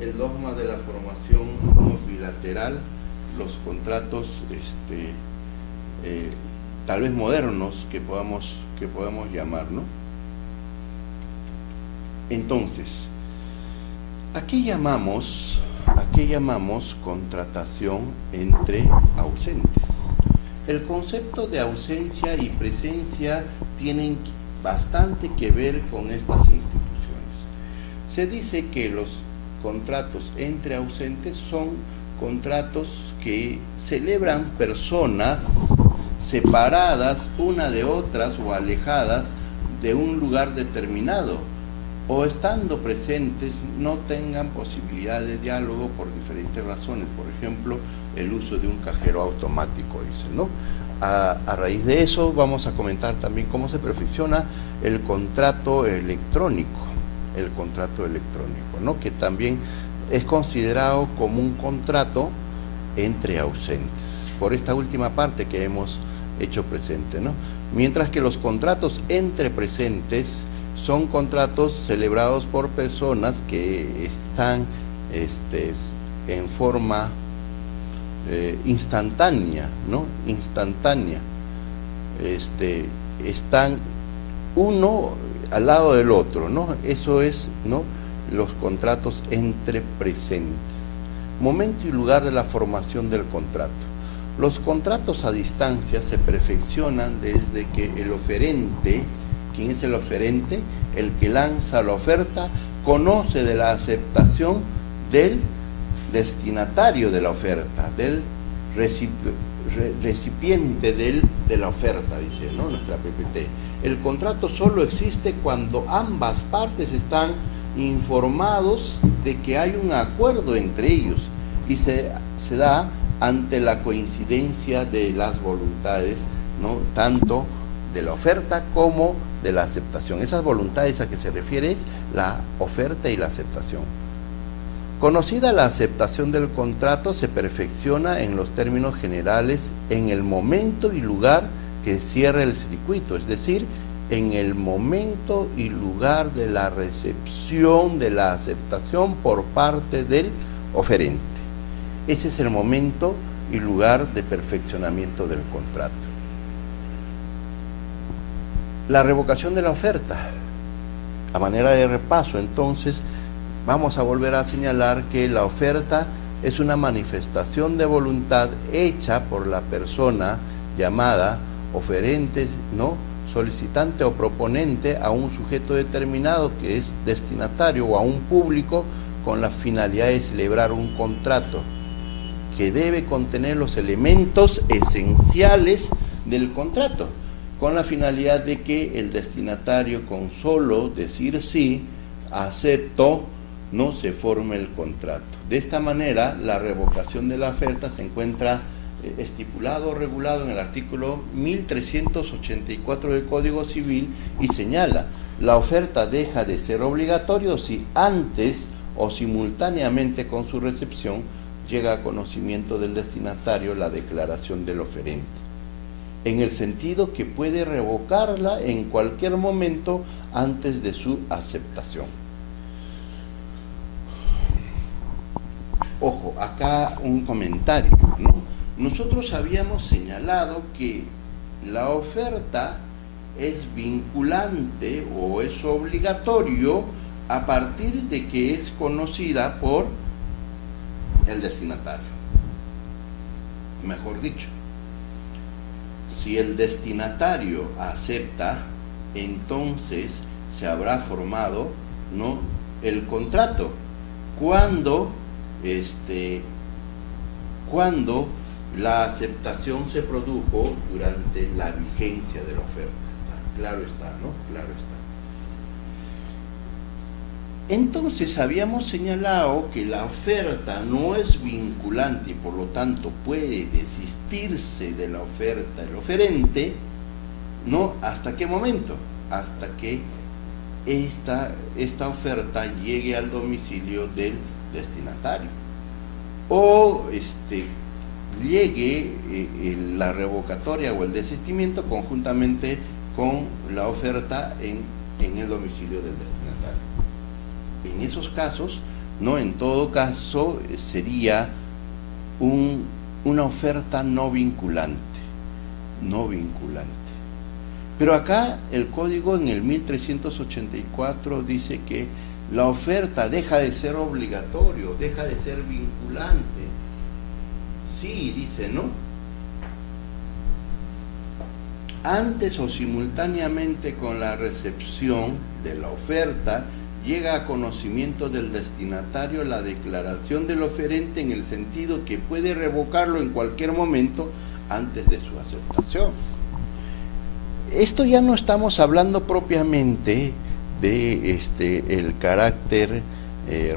el dogma de la formación no bilateral, los contratos tal vez modernos que podamos llamar, ¿no? Entonces, ¿a qué llamamos contratación entre ausentes? El concepto de ausencia y presencia tienen bastante que ver con estas instituciones. Se dice que los contratos entre ausentes son contratos que celebran personas separadas una de otras o alejadas de un lugar determinado, o estando presentes no tengan posibilidad de diálogo por diferentes razones, por ejemplo, el uso de un cajero automático, dice, ¿no? A raíz de eso vamos a comentar también cómo se perfecciona el contrato electrónico, ¿no?, que también es considerado como un contrato entre ausentes, por esta última parte que hemos hecho presente, ¿no? Mientras que los contratos entre presentes son contratos celebrados por personas que están en forma instantánea, ¿no? Instantánea. Están uno al lado del otro, ¿no? Eso es, ¿no?, los contratos entre presentes. Momento y lugar de la formación del contrato. Los contratos a distancia se perfeccionan desde que el oferente, ¿quién es el oferente? El que lanza la oferta, conoce de la aceptación del destinatario de la oferta, del recipiente de la oferta, dice, ¿no?, nuestra PPT. El contrato solo existe cuando ambas partes están informados de que hay un acuerdo entre ellos y se da ante la coincidencia de las voluntades, ¿no?, tanto de la oferta como de la aceptación. Esas voluntades a que se refiere es la oferta y la aceptación. Conocida la aceptación del contrato, se perfecciona en los términos generales en el momento y lugar que cierra el circuito, es decir, en el momento y lugar de la recepción de la aceptación por parte del oferente. Ese es el momento y lugar de perfeccionamiento del contrato. La revocación de la oferta. A manera de repaso, entonces, vamos a volver a señalar que la oferta es una manifestación de voluntad hecha por la persona llamada oferente, ¿no?, solicitante o proponente a un sujeto determinado que es destinatario o a un público con la finalidad de celebrar un contrato que debe contener los elementos esenciales del contrato, con la finalidad de que el destinatario, con solo decir sí, acepto, no se forme el contrato. De esta manera, la revocación de la oferta se encuentra estipulado o regulado en el artículo 1384 del Código Civil y señala: la oferta deja de ser obligatorio si antes o simultáneamente con su recepción llega a conocimiento del destinatario la declaración del oferente, en el sentido que puede revocarla en cualquier momento antes de su aceptación. Ojo, acá un comentario, ¿no? Nosotros habíamos señalado que la oferta es vinculante o es obligatorio a partir de que es conocida por el destinatario. Mejor dicho, si el destinatario acepta, entonces se habrá formado, ¿no?, el contrato. Cuando la aceptación se produjo durante la vigencia de la oferta. Claro está, ¿no? Claro está. Entonces habíamos señalado que la oferta no es vinculante y por lo tanto puede desistirse de la oferta del oferente, ¿no? ¿Hasta qué momento? Hasta que esta oferta llegue al domicilio del destinatario o llegue la revocatoria o el desistimiento conjuntamente con la oferta en el domicilio del destinatario. En esos casos, ¿no?, en todo caso sería una oferta no vinculante, Pero acá el código en el 1384 dice que la oferta deja de ser obligatorio, deja de ser vinculante. Sí, dice, ¿no? Antes o simultáneamente con la recepción de la oferta, llega a conocimiento del destinatario la declaración del oferente en el sentido que puede revocarlo en cualquier momento antes de su aceptación. Esto ya no estamos hablando propiamente de el carácter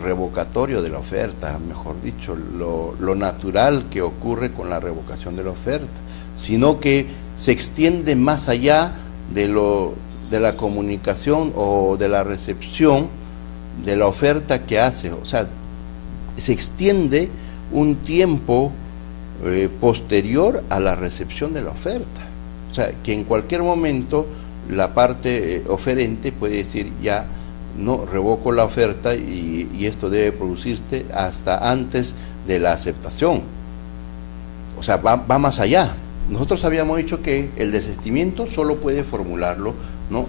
revocatorio de la oferta, mejor dicho, lo natural que ocurre con la revocación de la oferta, sino que se extiende más allá de la comunicación o de la recepción de la oferta que hace, o sea, se extiende un tiempo posterior a la recepción de la oferta, o sea, que en cualquier momento la parte oferente puede decir: ya no revoco la oferta y esto debe producirse hasta antes de la aceptación. O sea, va más allá. Nosotros habíamos dicho que el desistimiento solo puede formularlo, ¿no?,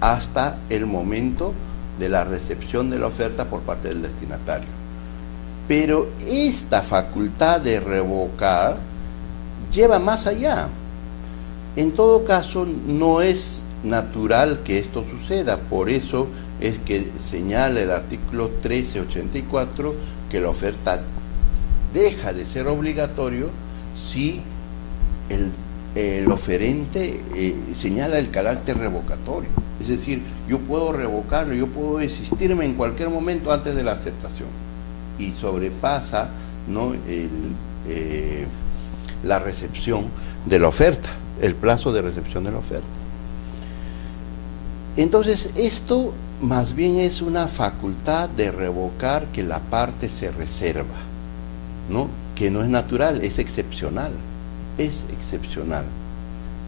hasta el momento de la recepción de la oferta por parte del destinatario. Pero esta facultad de revocar lleva más allá. En todo caso, no es natural que esto suceda, por eso es que señala el artículo 1384 que la oferta deja de ser obligatorio si el oferente señala el carácter revocatorio. Es decir, yo puedo revocarlo, yo puedo desistirme en cualquier momento antes de la aceptación, y sobrepasa, ¿no?, la recepción de la oferta, el plazo de recepción de la oferta. Entonces, esto más bien es una facultad de revocar que la parte se reserva, ¿no? Que no es natural, es excepcional. Es excepcional.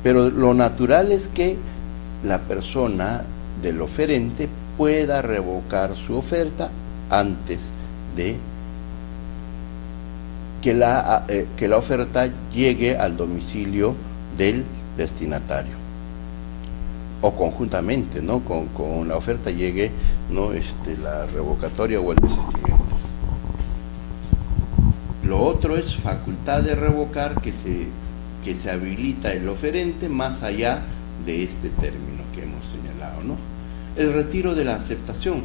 Pero lo natural es que la persona del oferente pueda revocar su oferta antes de que la oferta llegue al domicilio del destinatario, o conjuntamente, ¿no? Con la oferta llegue, ¿no? La revocatoria o el desistimiento. Lo otro es facultad de revocar que se habilita el oferente más allá de este término que hemos señalado, ¿no? El retiro de la aceptación.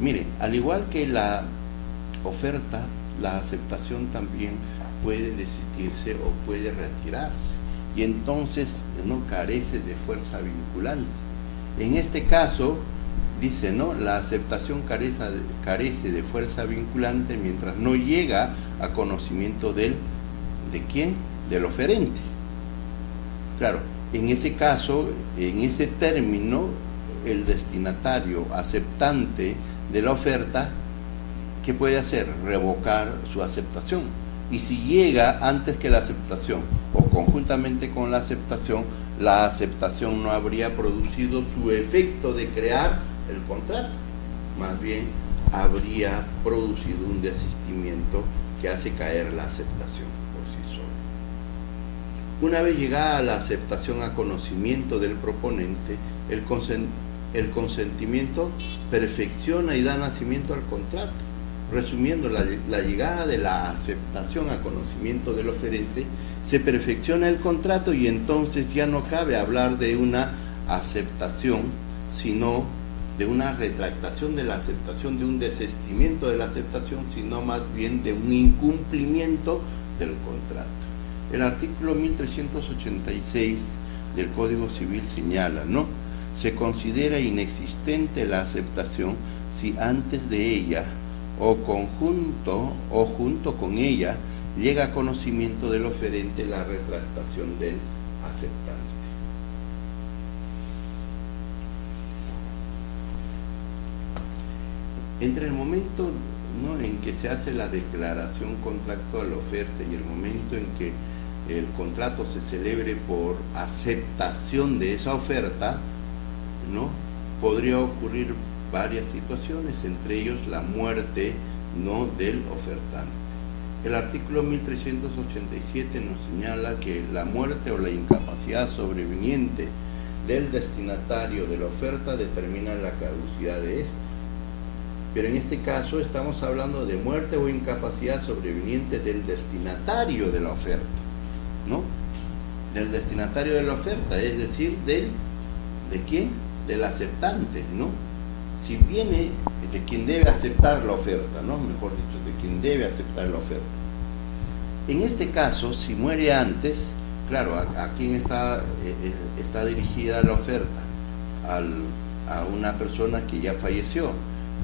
Mire, al igual que la oferta, la aceptación también puede desistirse o puede retirarse, y entonces no carece de fuerza vinculante. En este caso, dice, ¿no? La aceptación carece de fuerza vinculante mientras no llega a conocimiento ¿de quién? Del oferente. Claro, en ese caso, en ese término, el destinatario aceptante de la oferta, ¿qué puede hacer? Revocar su aceptación. Y si llega antes que la aceptación o conjuntamente con la aceptación no habría producido su efecto de crear el contrato, más bien habría producido un desistimiento que hace caer la aceptación por sí sola. Una vez llegada la aceptación a conocimiento del proponente, el consentimiento perfecciona y da nacimiento al contrato. Resumiendo, la llegada de la aceptación a conocimiento del oferente, se perfecciona el contrato y entonces ya no cabe hablar de una aceptación, sino de una retractación de la aceptación, de un desistimiento de la aceptación, sino más bien de un incumplimiento del contrato. El artículo 1386 del Código Civil señala, ¿no? Se considera inexistente la aceptación si antes de ella o junto con ella llega a conocimiento del oferente la retractación del aceptante. Entre el momento, ¿no?, en que se hace la declaración contractual oferta y el momento en que el contrato se celebre por aceptación de esa oferta, ¿no?, podría ocurrir varias situaciones, entre ellos la muerte, ¿no?, del ofertante. El artículo 1387 nos señala que la muerte o la incapacidad sobreviniente del destinatario de la oferta determina la caducidad de ésta. Pero en este caso estamos hablando de muerte o incapacidad sobreviniente del destinatario de la oferta, ¿no? Del destinatario de la oferta, es decir, ¿de quién? Del aceptante, ¿no? Si viene de quien debe aceptar la oferta, ¿no? Mejor dicho, de quien debe aceptar la oferta. En este caso, si muere antes, claro, ¿a quién está dirigida la oferta? A una persona que ya falleció.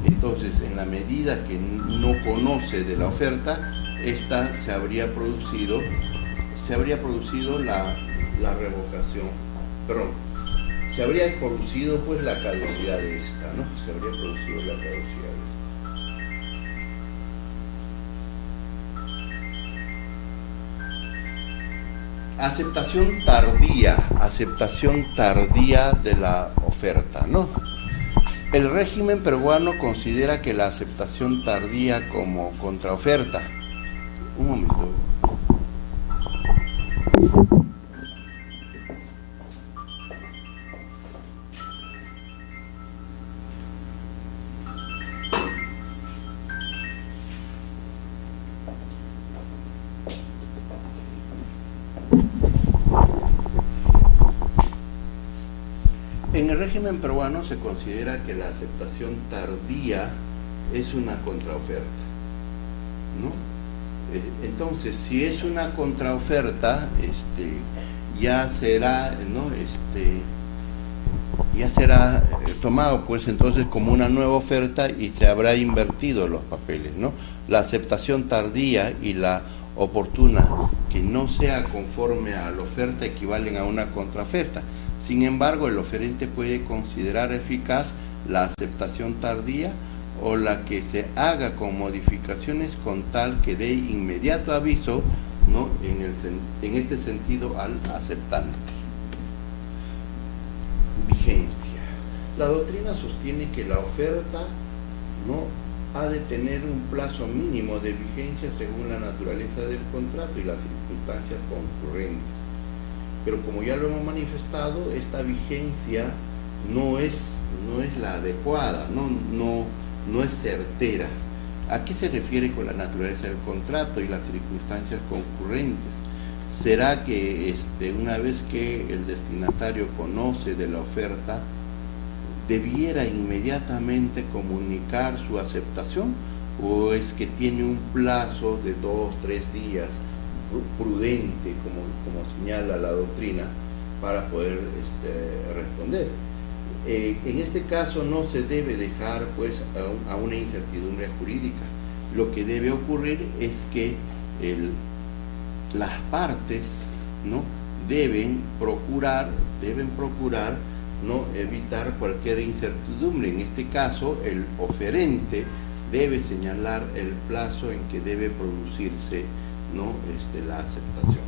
Entonces, en la medida que no conoce de la oferta, esta se habría producido la revocación, perdón, se habría producido pues la caducidad de esta, ¿no? Se habría producido la caducidad de esta. Aceptación tardía de la oferta, ¿no? El régimen peruano considera que la aceptación tardía como contraoferta. Un momento. En el régimen peruano se considera que la aceptación tardía es una contraoferta, ¿no? Entonces, si es una contraoferta, ya será, ¿no?, ya será tomado pues entonces como una nueva oferta y se habrá invertido los papeles, ¿no? La aceptación tardía y la oportuna que no sea conforme a la oferta equivalen a una contraoferta. Sin embargo, el oferente puede considerar eficaz la aceptación tardía o la que se haga con modificaciones con tal que dé inmediato aviso, ¿no?, en este sentido al aceptante. Vigencia. La doctrina sostiene que la oferta, ¿no?, ha de tener un plazo mínimo de vigencia según la naturaleza del contrato y las circunstancias concurrentes. Pero como ya lo hemos manifestado, esta vigencia no es la adecuada, no es certera. ¿A qué se refiere con la naturaleza del contrato y las circunstancias concurrentes? ¿Será que una vez que el destinatario conoce de la oferta, debiera inmediatamente comunicar su aceptación, o es que tiene un plazo de 2, 3 días prudente, como señala la doctrina, para poder responder? En este caso no se debe dejar pues a una incertidumbre jurídica. Lo que debe ocurrir es que las partes, ¿no?, deben procurar no evitar cualquier incertidumbre. En este caso, el oferente debe señalar el plazo en que debe producirse, ¿no?, la aceptación.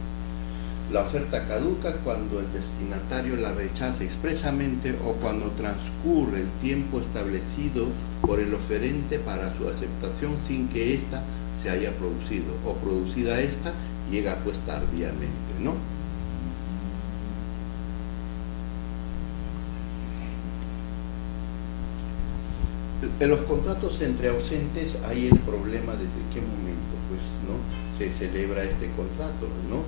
La oferta caduca cuando el destinatario la rechaza expresamente o cuando transcurre el tiempo establecido por el oferente para su aceptación sin que ésta se haya producido, o producida ésta, llega pues tardíamente, ¿no? En los contratos entre ausentes hay el problema desde qué momento pues, ¿no?, se celebra este contrato, ¿no?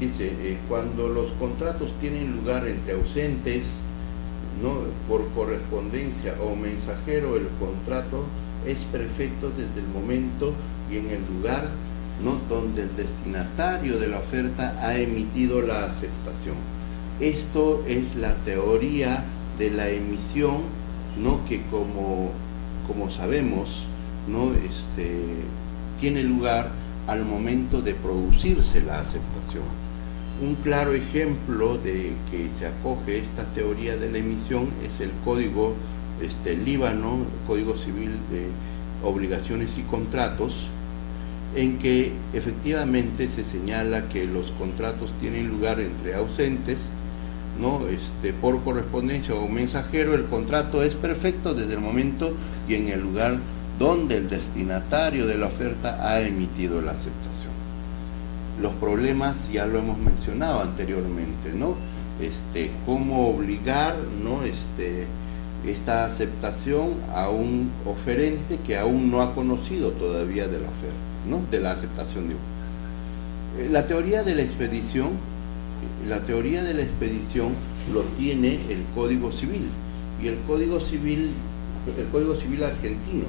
Dice, cuando los contratos tienen lugar entre ausentes, ¿no?, por correspondencia o mensajero, el contrato es perfecto desde el momento y en el lugar, ¿no?, donde el destinatario de la oferta ha emitido la aceptación. Esto es la teoría de la emisión, ¿no?, que como sabemos, ¿no?, tiene lugar al momento de producirse la aceptación. Un claro ejemplo de que se acoge esta teoría de la emisión es el Código Líbano, Código Civil de Obligaciones y Contratos, en que efectivamente se señala que los contratos tienen lugar entre ausentes, ¿no?, por correspondencia o mensajero. El contrato es perfecto desde el momento y en el lugar donde el destinatario de la oferta ha emitido la aceptación. Los problemas ya lo hemos mencionado anteriormente, ¿no? Cómo obligar, ¿no?, esta aceptación a un oferente que aún no ha conocido todavía de la oferta, ¿no?, de la aceptación de uno. La teoría de la expedición lo tiene el Código Civil, y el Código Civil argentino,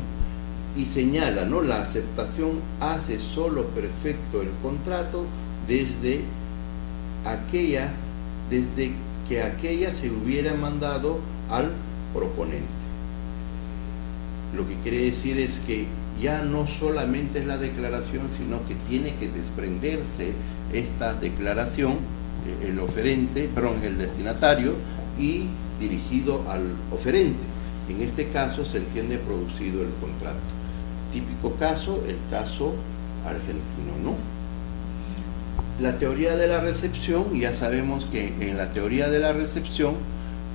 y señala, ¿no?, la aceptación hace solo perfecto el contrato desde que aquella se hubiera mandado al proponente. Lo que quiere decir es que ya no solamente es la declaración, sino que tiene que desprenderse esta declaración, el destinatario, y dirigido al oferente. En este caso se entiende producido el contrato. Típico caso, el caso argentino, ¿no? La teoría de la recepción, ya sabemos que en la teoría de la recepción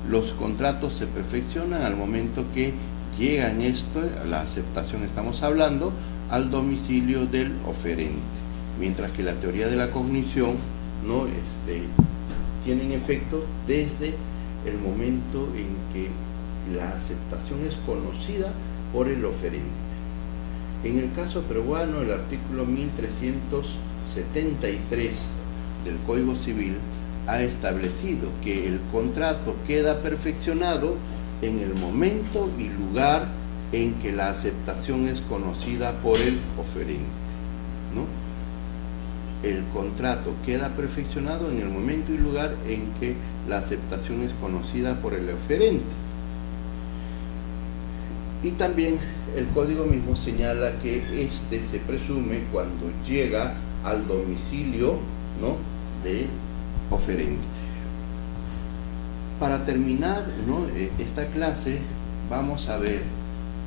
los contratos se perfeccionan al momento que llegan la aceptación, estamos hablando, al domicilio del oferente, mientras que la teoría de la cognición, ¿no?, tienen efecto desde el momento en que la aceptación es conocida por el oferente. En el caso peruano, el artículo 1373 del Código Civil ha establecido que el contrato queda perfeccionado en el momento y lugar en que la aceptación es conocida por el oferente, ¿no? El contrato queda perfeccionado en el momento y lugar en que la aceptación es conocida por el oferente. Y también el código mismo señala que se presume cuando llega al domicilio, ¿no?, del oferente. para terminar, ¿no?, esta clase, vamos a ver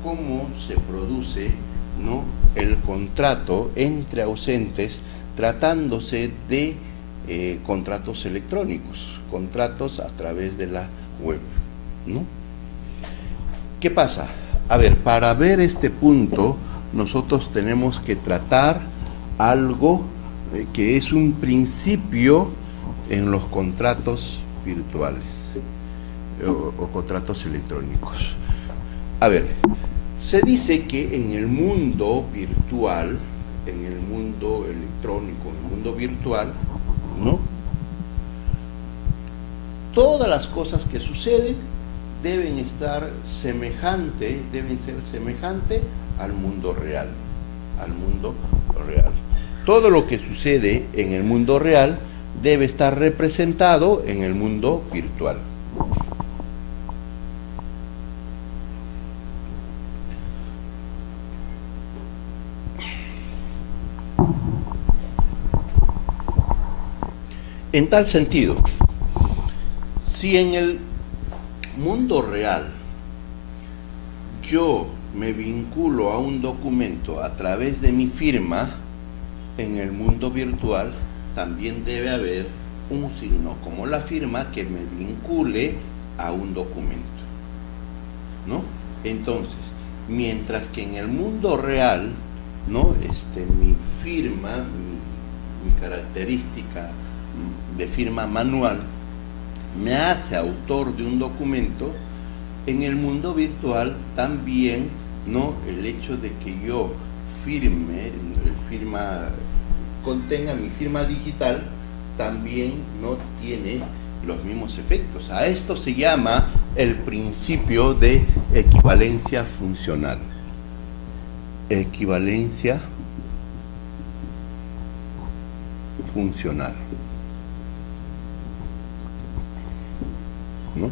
cómo se produce, ¿no?, el contrato entre ausentes, tratándose de contratos electrónicos, contratos a través de la web, ¿no? ¿Qué pasa? A ver, para ver este punto, nosotros tenemos que tratar algo que es un principio en los contratos virtuales o contratos electrónicos. A ver, se dice que en el mundo virtual, en el mundo electrónico, en el mundo virtual, ¿no?, todas las cosas que suceden deben ser semejantes al mundo real, Todo lo que sucede en el mundo real debe estar representado en el mundo virtual. En tal sentido, si en el mundo real yo me vinculo a un documento a través de mi firma, en el mundo virtual también debe haber un signo como la firma que me vincule a un documento, ¿no? Entonces, mientras que en el mundo real, ¿no?, mi firma, mi característica de firma manual me hace autor de un documento, en el mundo virtual también, ¿no?, el hecho de que yo contenga mi firma digital también no tiene los mismos efectos. A esto se llama el principio de equivalencia funcional. Equivalencia funcional, ¿no?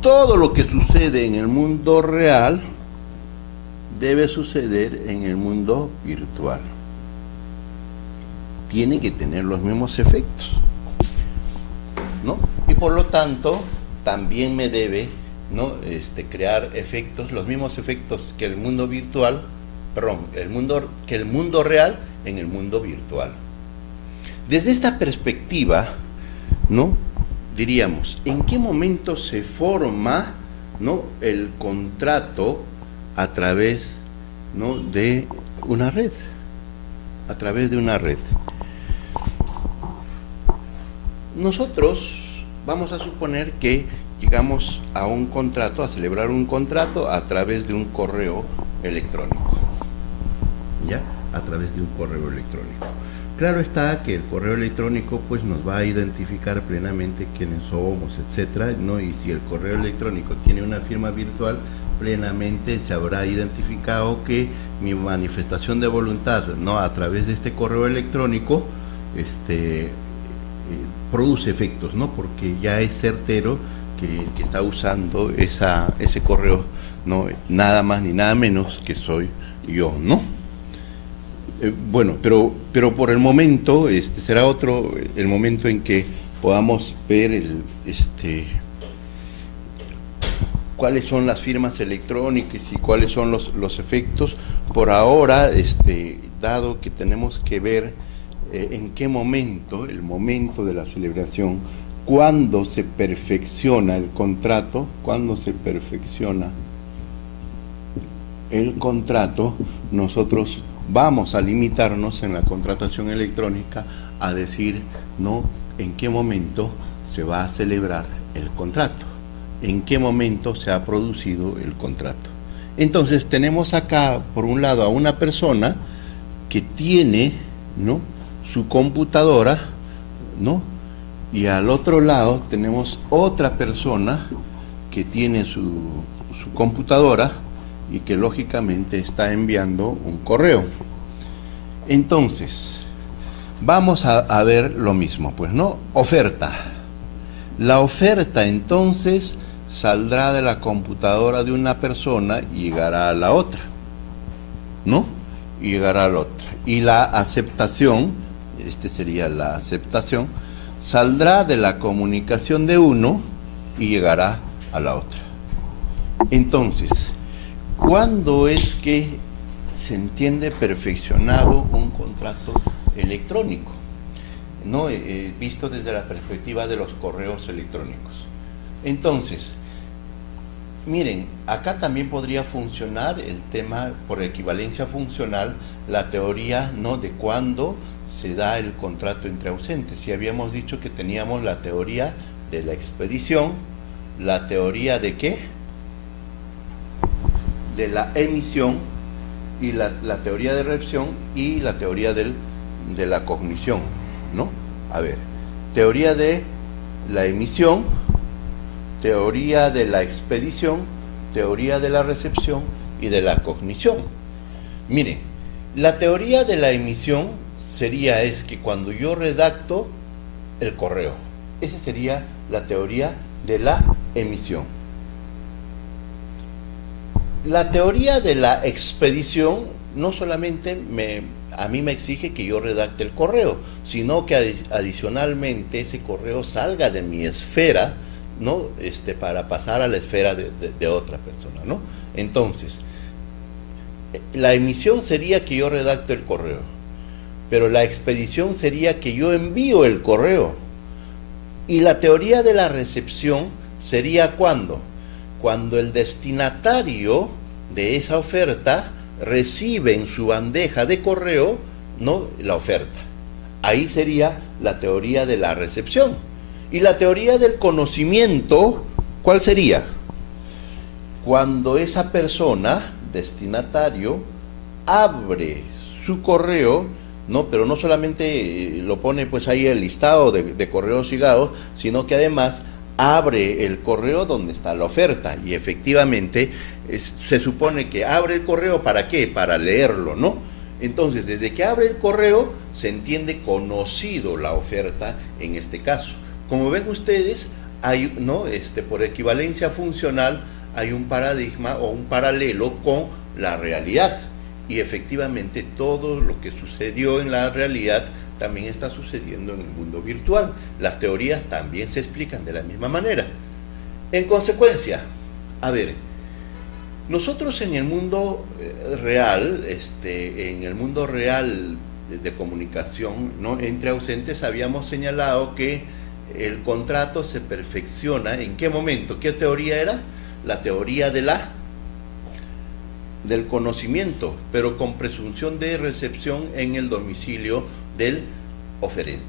Todo lo que sucede en el mundo real debe suceder en el mundo virtual. Tiene que tener los mismos efectos, ¿no? Y por lo tanto, también me debe, ¿no?, crear efectos, los mismos efectos que el mundo virtual, que el mundo real en el mundo virtual. Desde esta perspectiva, ¿no?, diríamos, ¿en qué momento se forma, ¿no?, el contrato a través, ¿no?, de una red? A través de una red. Nosotros vamos a suponer que llegamos a un contrato, a celebrar un contrato a través de un correo electrónico. ¿Ya? A través de un correo electrónico. Claro está que el correo electrónico pues nos va a identificar plenamente quiénes somos, etcétera, ¿no? Y si el correo electrónico tiene una firma virtual, plenamente se habrá identificado que mi manifestación de voluntad, ¿no?, a través de este correo electrónico produce efectos, ¿no?, porque ya es certero que el que está usando ese correo, no nada más ni nada menos que soy yo, ¿no? Bueno, pero por el momento será otro el momento en que podamos ver cuáles son las firmas electrónicas y cuáles son los efectos. Por ahora, dado que tenemos que ver en qué momento, el momento de la celebración, cuándo se perfecciona el contrato, nosotros vamos a limitarnos en la contratación electrónica a decir, ¿no?, en qué momento se va a celebrar el contrato, en qué momento se ha producido el contrato. Entonces tenemos acá, por un lado, a una persona que tiene, ¿no?, su computadora, ¿no?, y al otro lado tenemos otra persona que tiene su computadora y que lógicamente está enviando un correo. Entonces, vamos a ver lo mismo, pues, ¿no? Oferta. La oferta, entonces, saldrá de la computadora de una persona y llegará a la otra, ¿no? Y llegará a la otra. Y la aceptación, sería la aceptación, saldrá de la comunicación de uno y llegará a la otra. Entonces, ¿cuándo es que se entiende perfeccionado un contrato electrónico? ¿No? Visto desde la perspectiva de los correos electrónicos. Entonces, miren, acá también podría funcionar el tema por equivalencia funcional, la teoría, ¿no?, de cuándo se da el contrato entre ausentes. Y habíamos dicho que teníamos la teoría de la expedición, la teoría de ¿qué? De la emisión, y la teoría de recepción y la teoría de la cognición, ¿no? A ver, teoría de la emisión, teoría de la expedición, teoría de la recepción y de la cognición. Miren, la teoría de la emisión sería es que cuando yo redacto el correo, esa sería la teoría de la emisión. La teoría de la expedición no solamente a mí me exige que yo redacte el correo, sino que adicionalmente ese correo salga de mi esfera, ¿no? Para pasar a la esfera de otra persona, ¿no? Entonces, la emisión sería que yo redacte el correo, pero la expedición sería que yo envío el correo. Y la teoría de la recepción sería ¿cuándo? Cuando el destinatario de esa oferta recibe en su bandeja de correo, ¿no?, la oferta. Ahí sería la teoría de la recepción. Y la teoría del conocimiento, ¿cuál sería? Cuando esa persona, destinatario, abre su correo, ¿no?, pero no solamente lo pone pues ahí el listado de correos ligados, sino que además abre el correo donde está la oferta, y efectivamente se supone que abre el correo, ¿para qué? Para leerlo, ¿no? Entonces, desde que abre el correo, se entiende conocido la oferta en este caso. Como ven ustedes, hay, ¿no?, por equivalencia funcional, hay un paradigma o un paralelo con la realidad. Y efectivamente todo lo que sucedió en la realidad también está sucediendo en el mundo virtual. Las teorías también se explican de la misma manera. En consecuencia, a ver, nosotros en el mundo real, en el mundo real de comunicación, ¿no?, entre ausentes, habíamos señalado que el contrato se perfecciona. ¿En qué momento? ¿Qué teoría era? La teoría de del conocimiento, pero con presunción de recepción en el domicilio del oferente.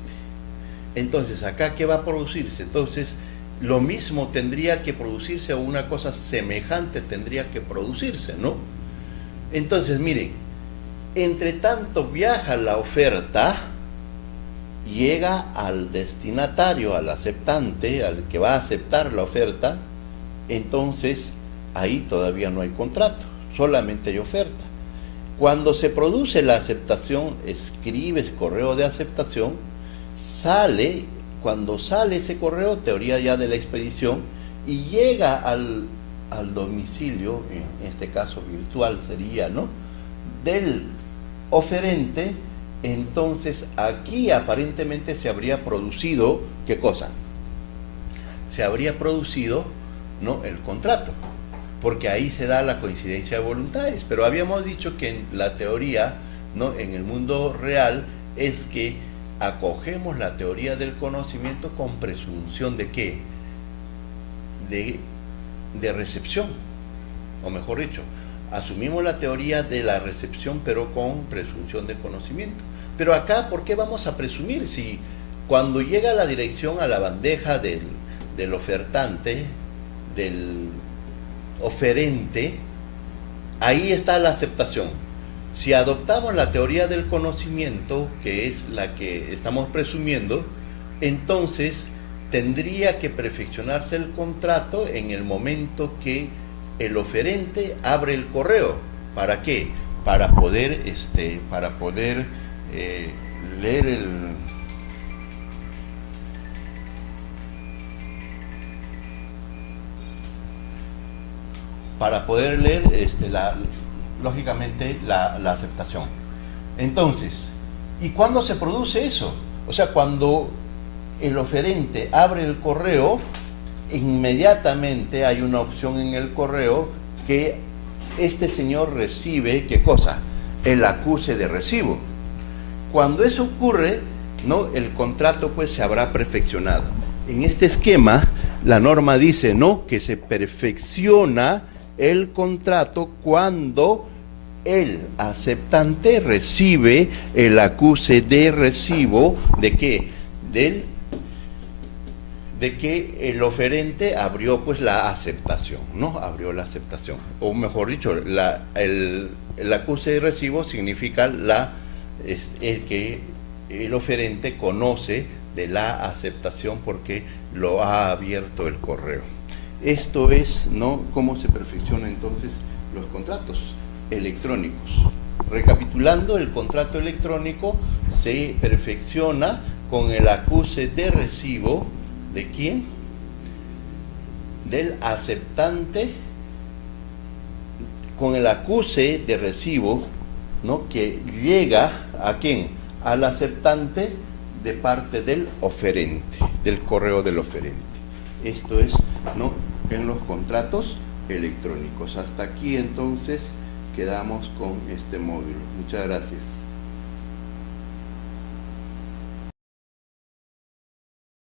Entonces, ¿acá qué va a producirse? Entonces, lo mismo tendría que producirse, o una cosa semejante tendría que producirse, ¿no? Entonces, miren, entre tanto viaja la oferta, llega al destinatario, al aceptante, al que va a aceptar la oferta, entonces ahí todavía no hay contrato, solamente hay oferta. Cuando se produce la aceptación, escribes correo de aceptación, sale, cuando sale ese correo, teoría ya de la expedición, y llega al domicilio, en este caso virtual sería, ¿no?, del oferente. Entonces aquí aparentemente se habría producido, ¿qué cosa? Se habría producido, ¿no?, el contrato, porque ahí se da la coincidencia de voluntades. Pero habíamos dicho que en la teoría, ¿no?, en el mundo real, es que acogemos la teoría del conocimiento con presunción de ¿qué? De recepción, o mejor dicho, asumimos la teoría de la recepción pero con presunción de conocimiento. Pero acá, ¿por qué vamos a presumir? Si cuando llega la dirección a la bandeja del ofertante, del oferente, ahí está la aceptación. Si adoptamos la teoría del conocimiento, que es la que estamos presumiendo, entonces tendría que perfeccionarse el contrato en el momento que el oferente abre el correo. ¿Para qué? Para poder leer lógicamente la aceptación. Entonces, ¿y cuándo se produce eso? O sea, cuando el oferente abre el correo, inmediatamente hay una opción en el correo que este señor recibe, ¿qué cosa? El acuse de recibo. Cuando eso ocurre, ¿no?, el contrato pues se habrá perfeccionado. En este esquema, la norma dice, ¿no?, que se perfecciona el contrato cuando el aceptante recibe el acuse de recibo ¿de qué? De que el oferente abrió pues la aceptación, ¿no? Abrió la aceptación. O mejor dicho, el acuse de recibo significa que el oferente conoce de la aceptación porque lo ha abierto el correo. Esto es, ¿no?, cómo se perfecciona entonces los contratos electrónicos. Recapitulando, el contrato electrónico se perfecciona con el acuse de recibo. ¿De quién? Del aceptante, con el acuse de recibo, ¿no?, que llega ¿a quién? Al aceptante de parte del oferente, del correo del oferente. Esto es, ¿no?, en los contratos electrónicos. Hasta aquí entonces quedamos con este módulo. Muchas gracias.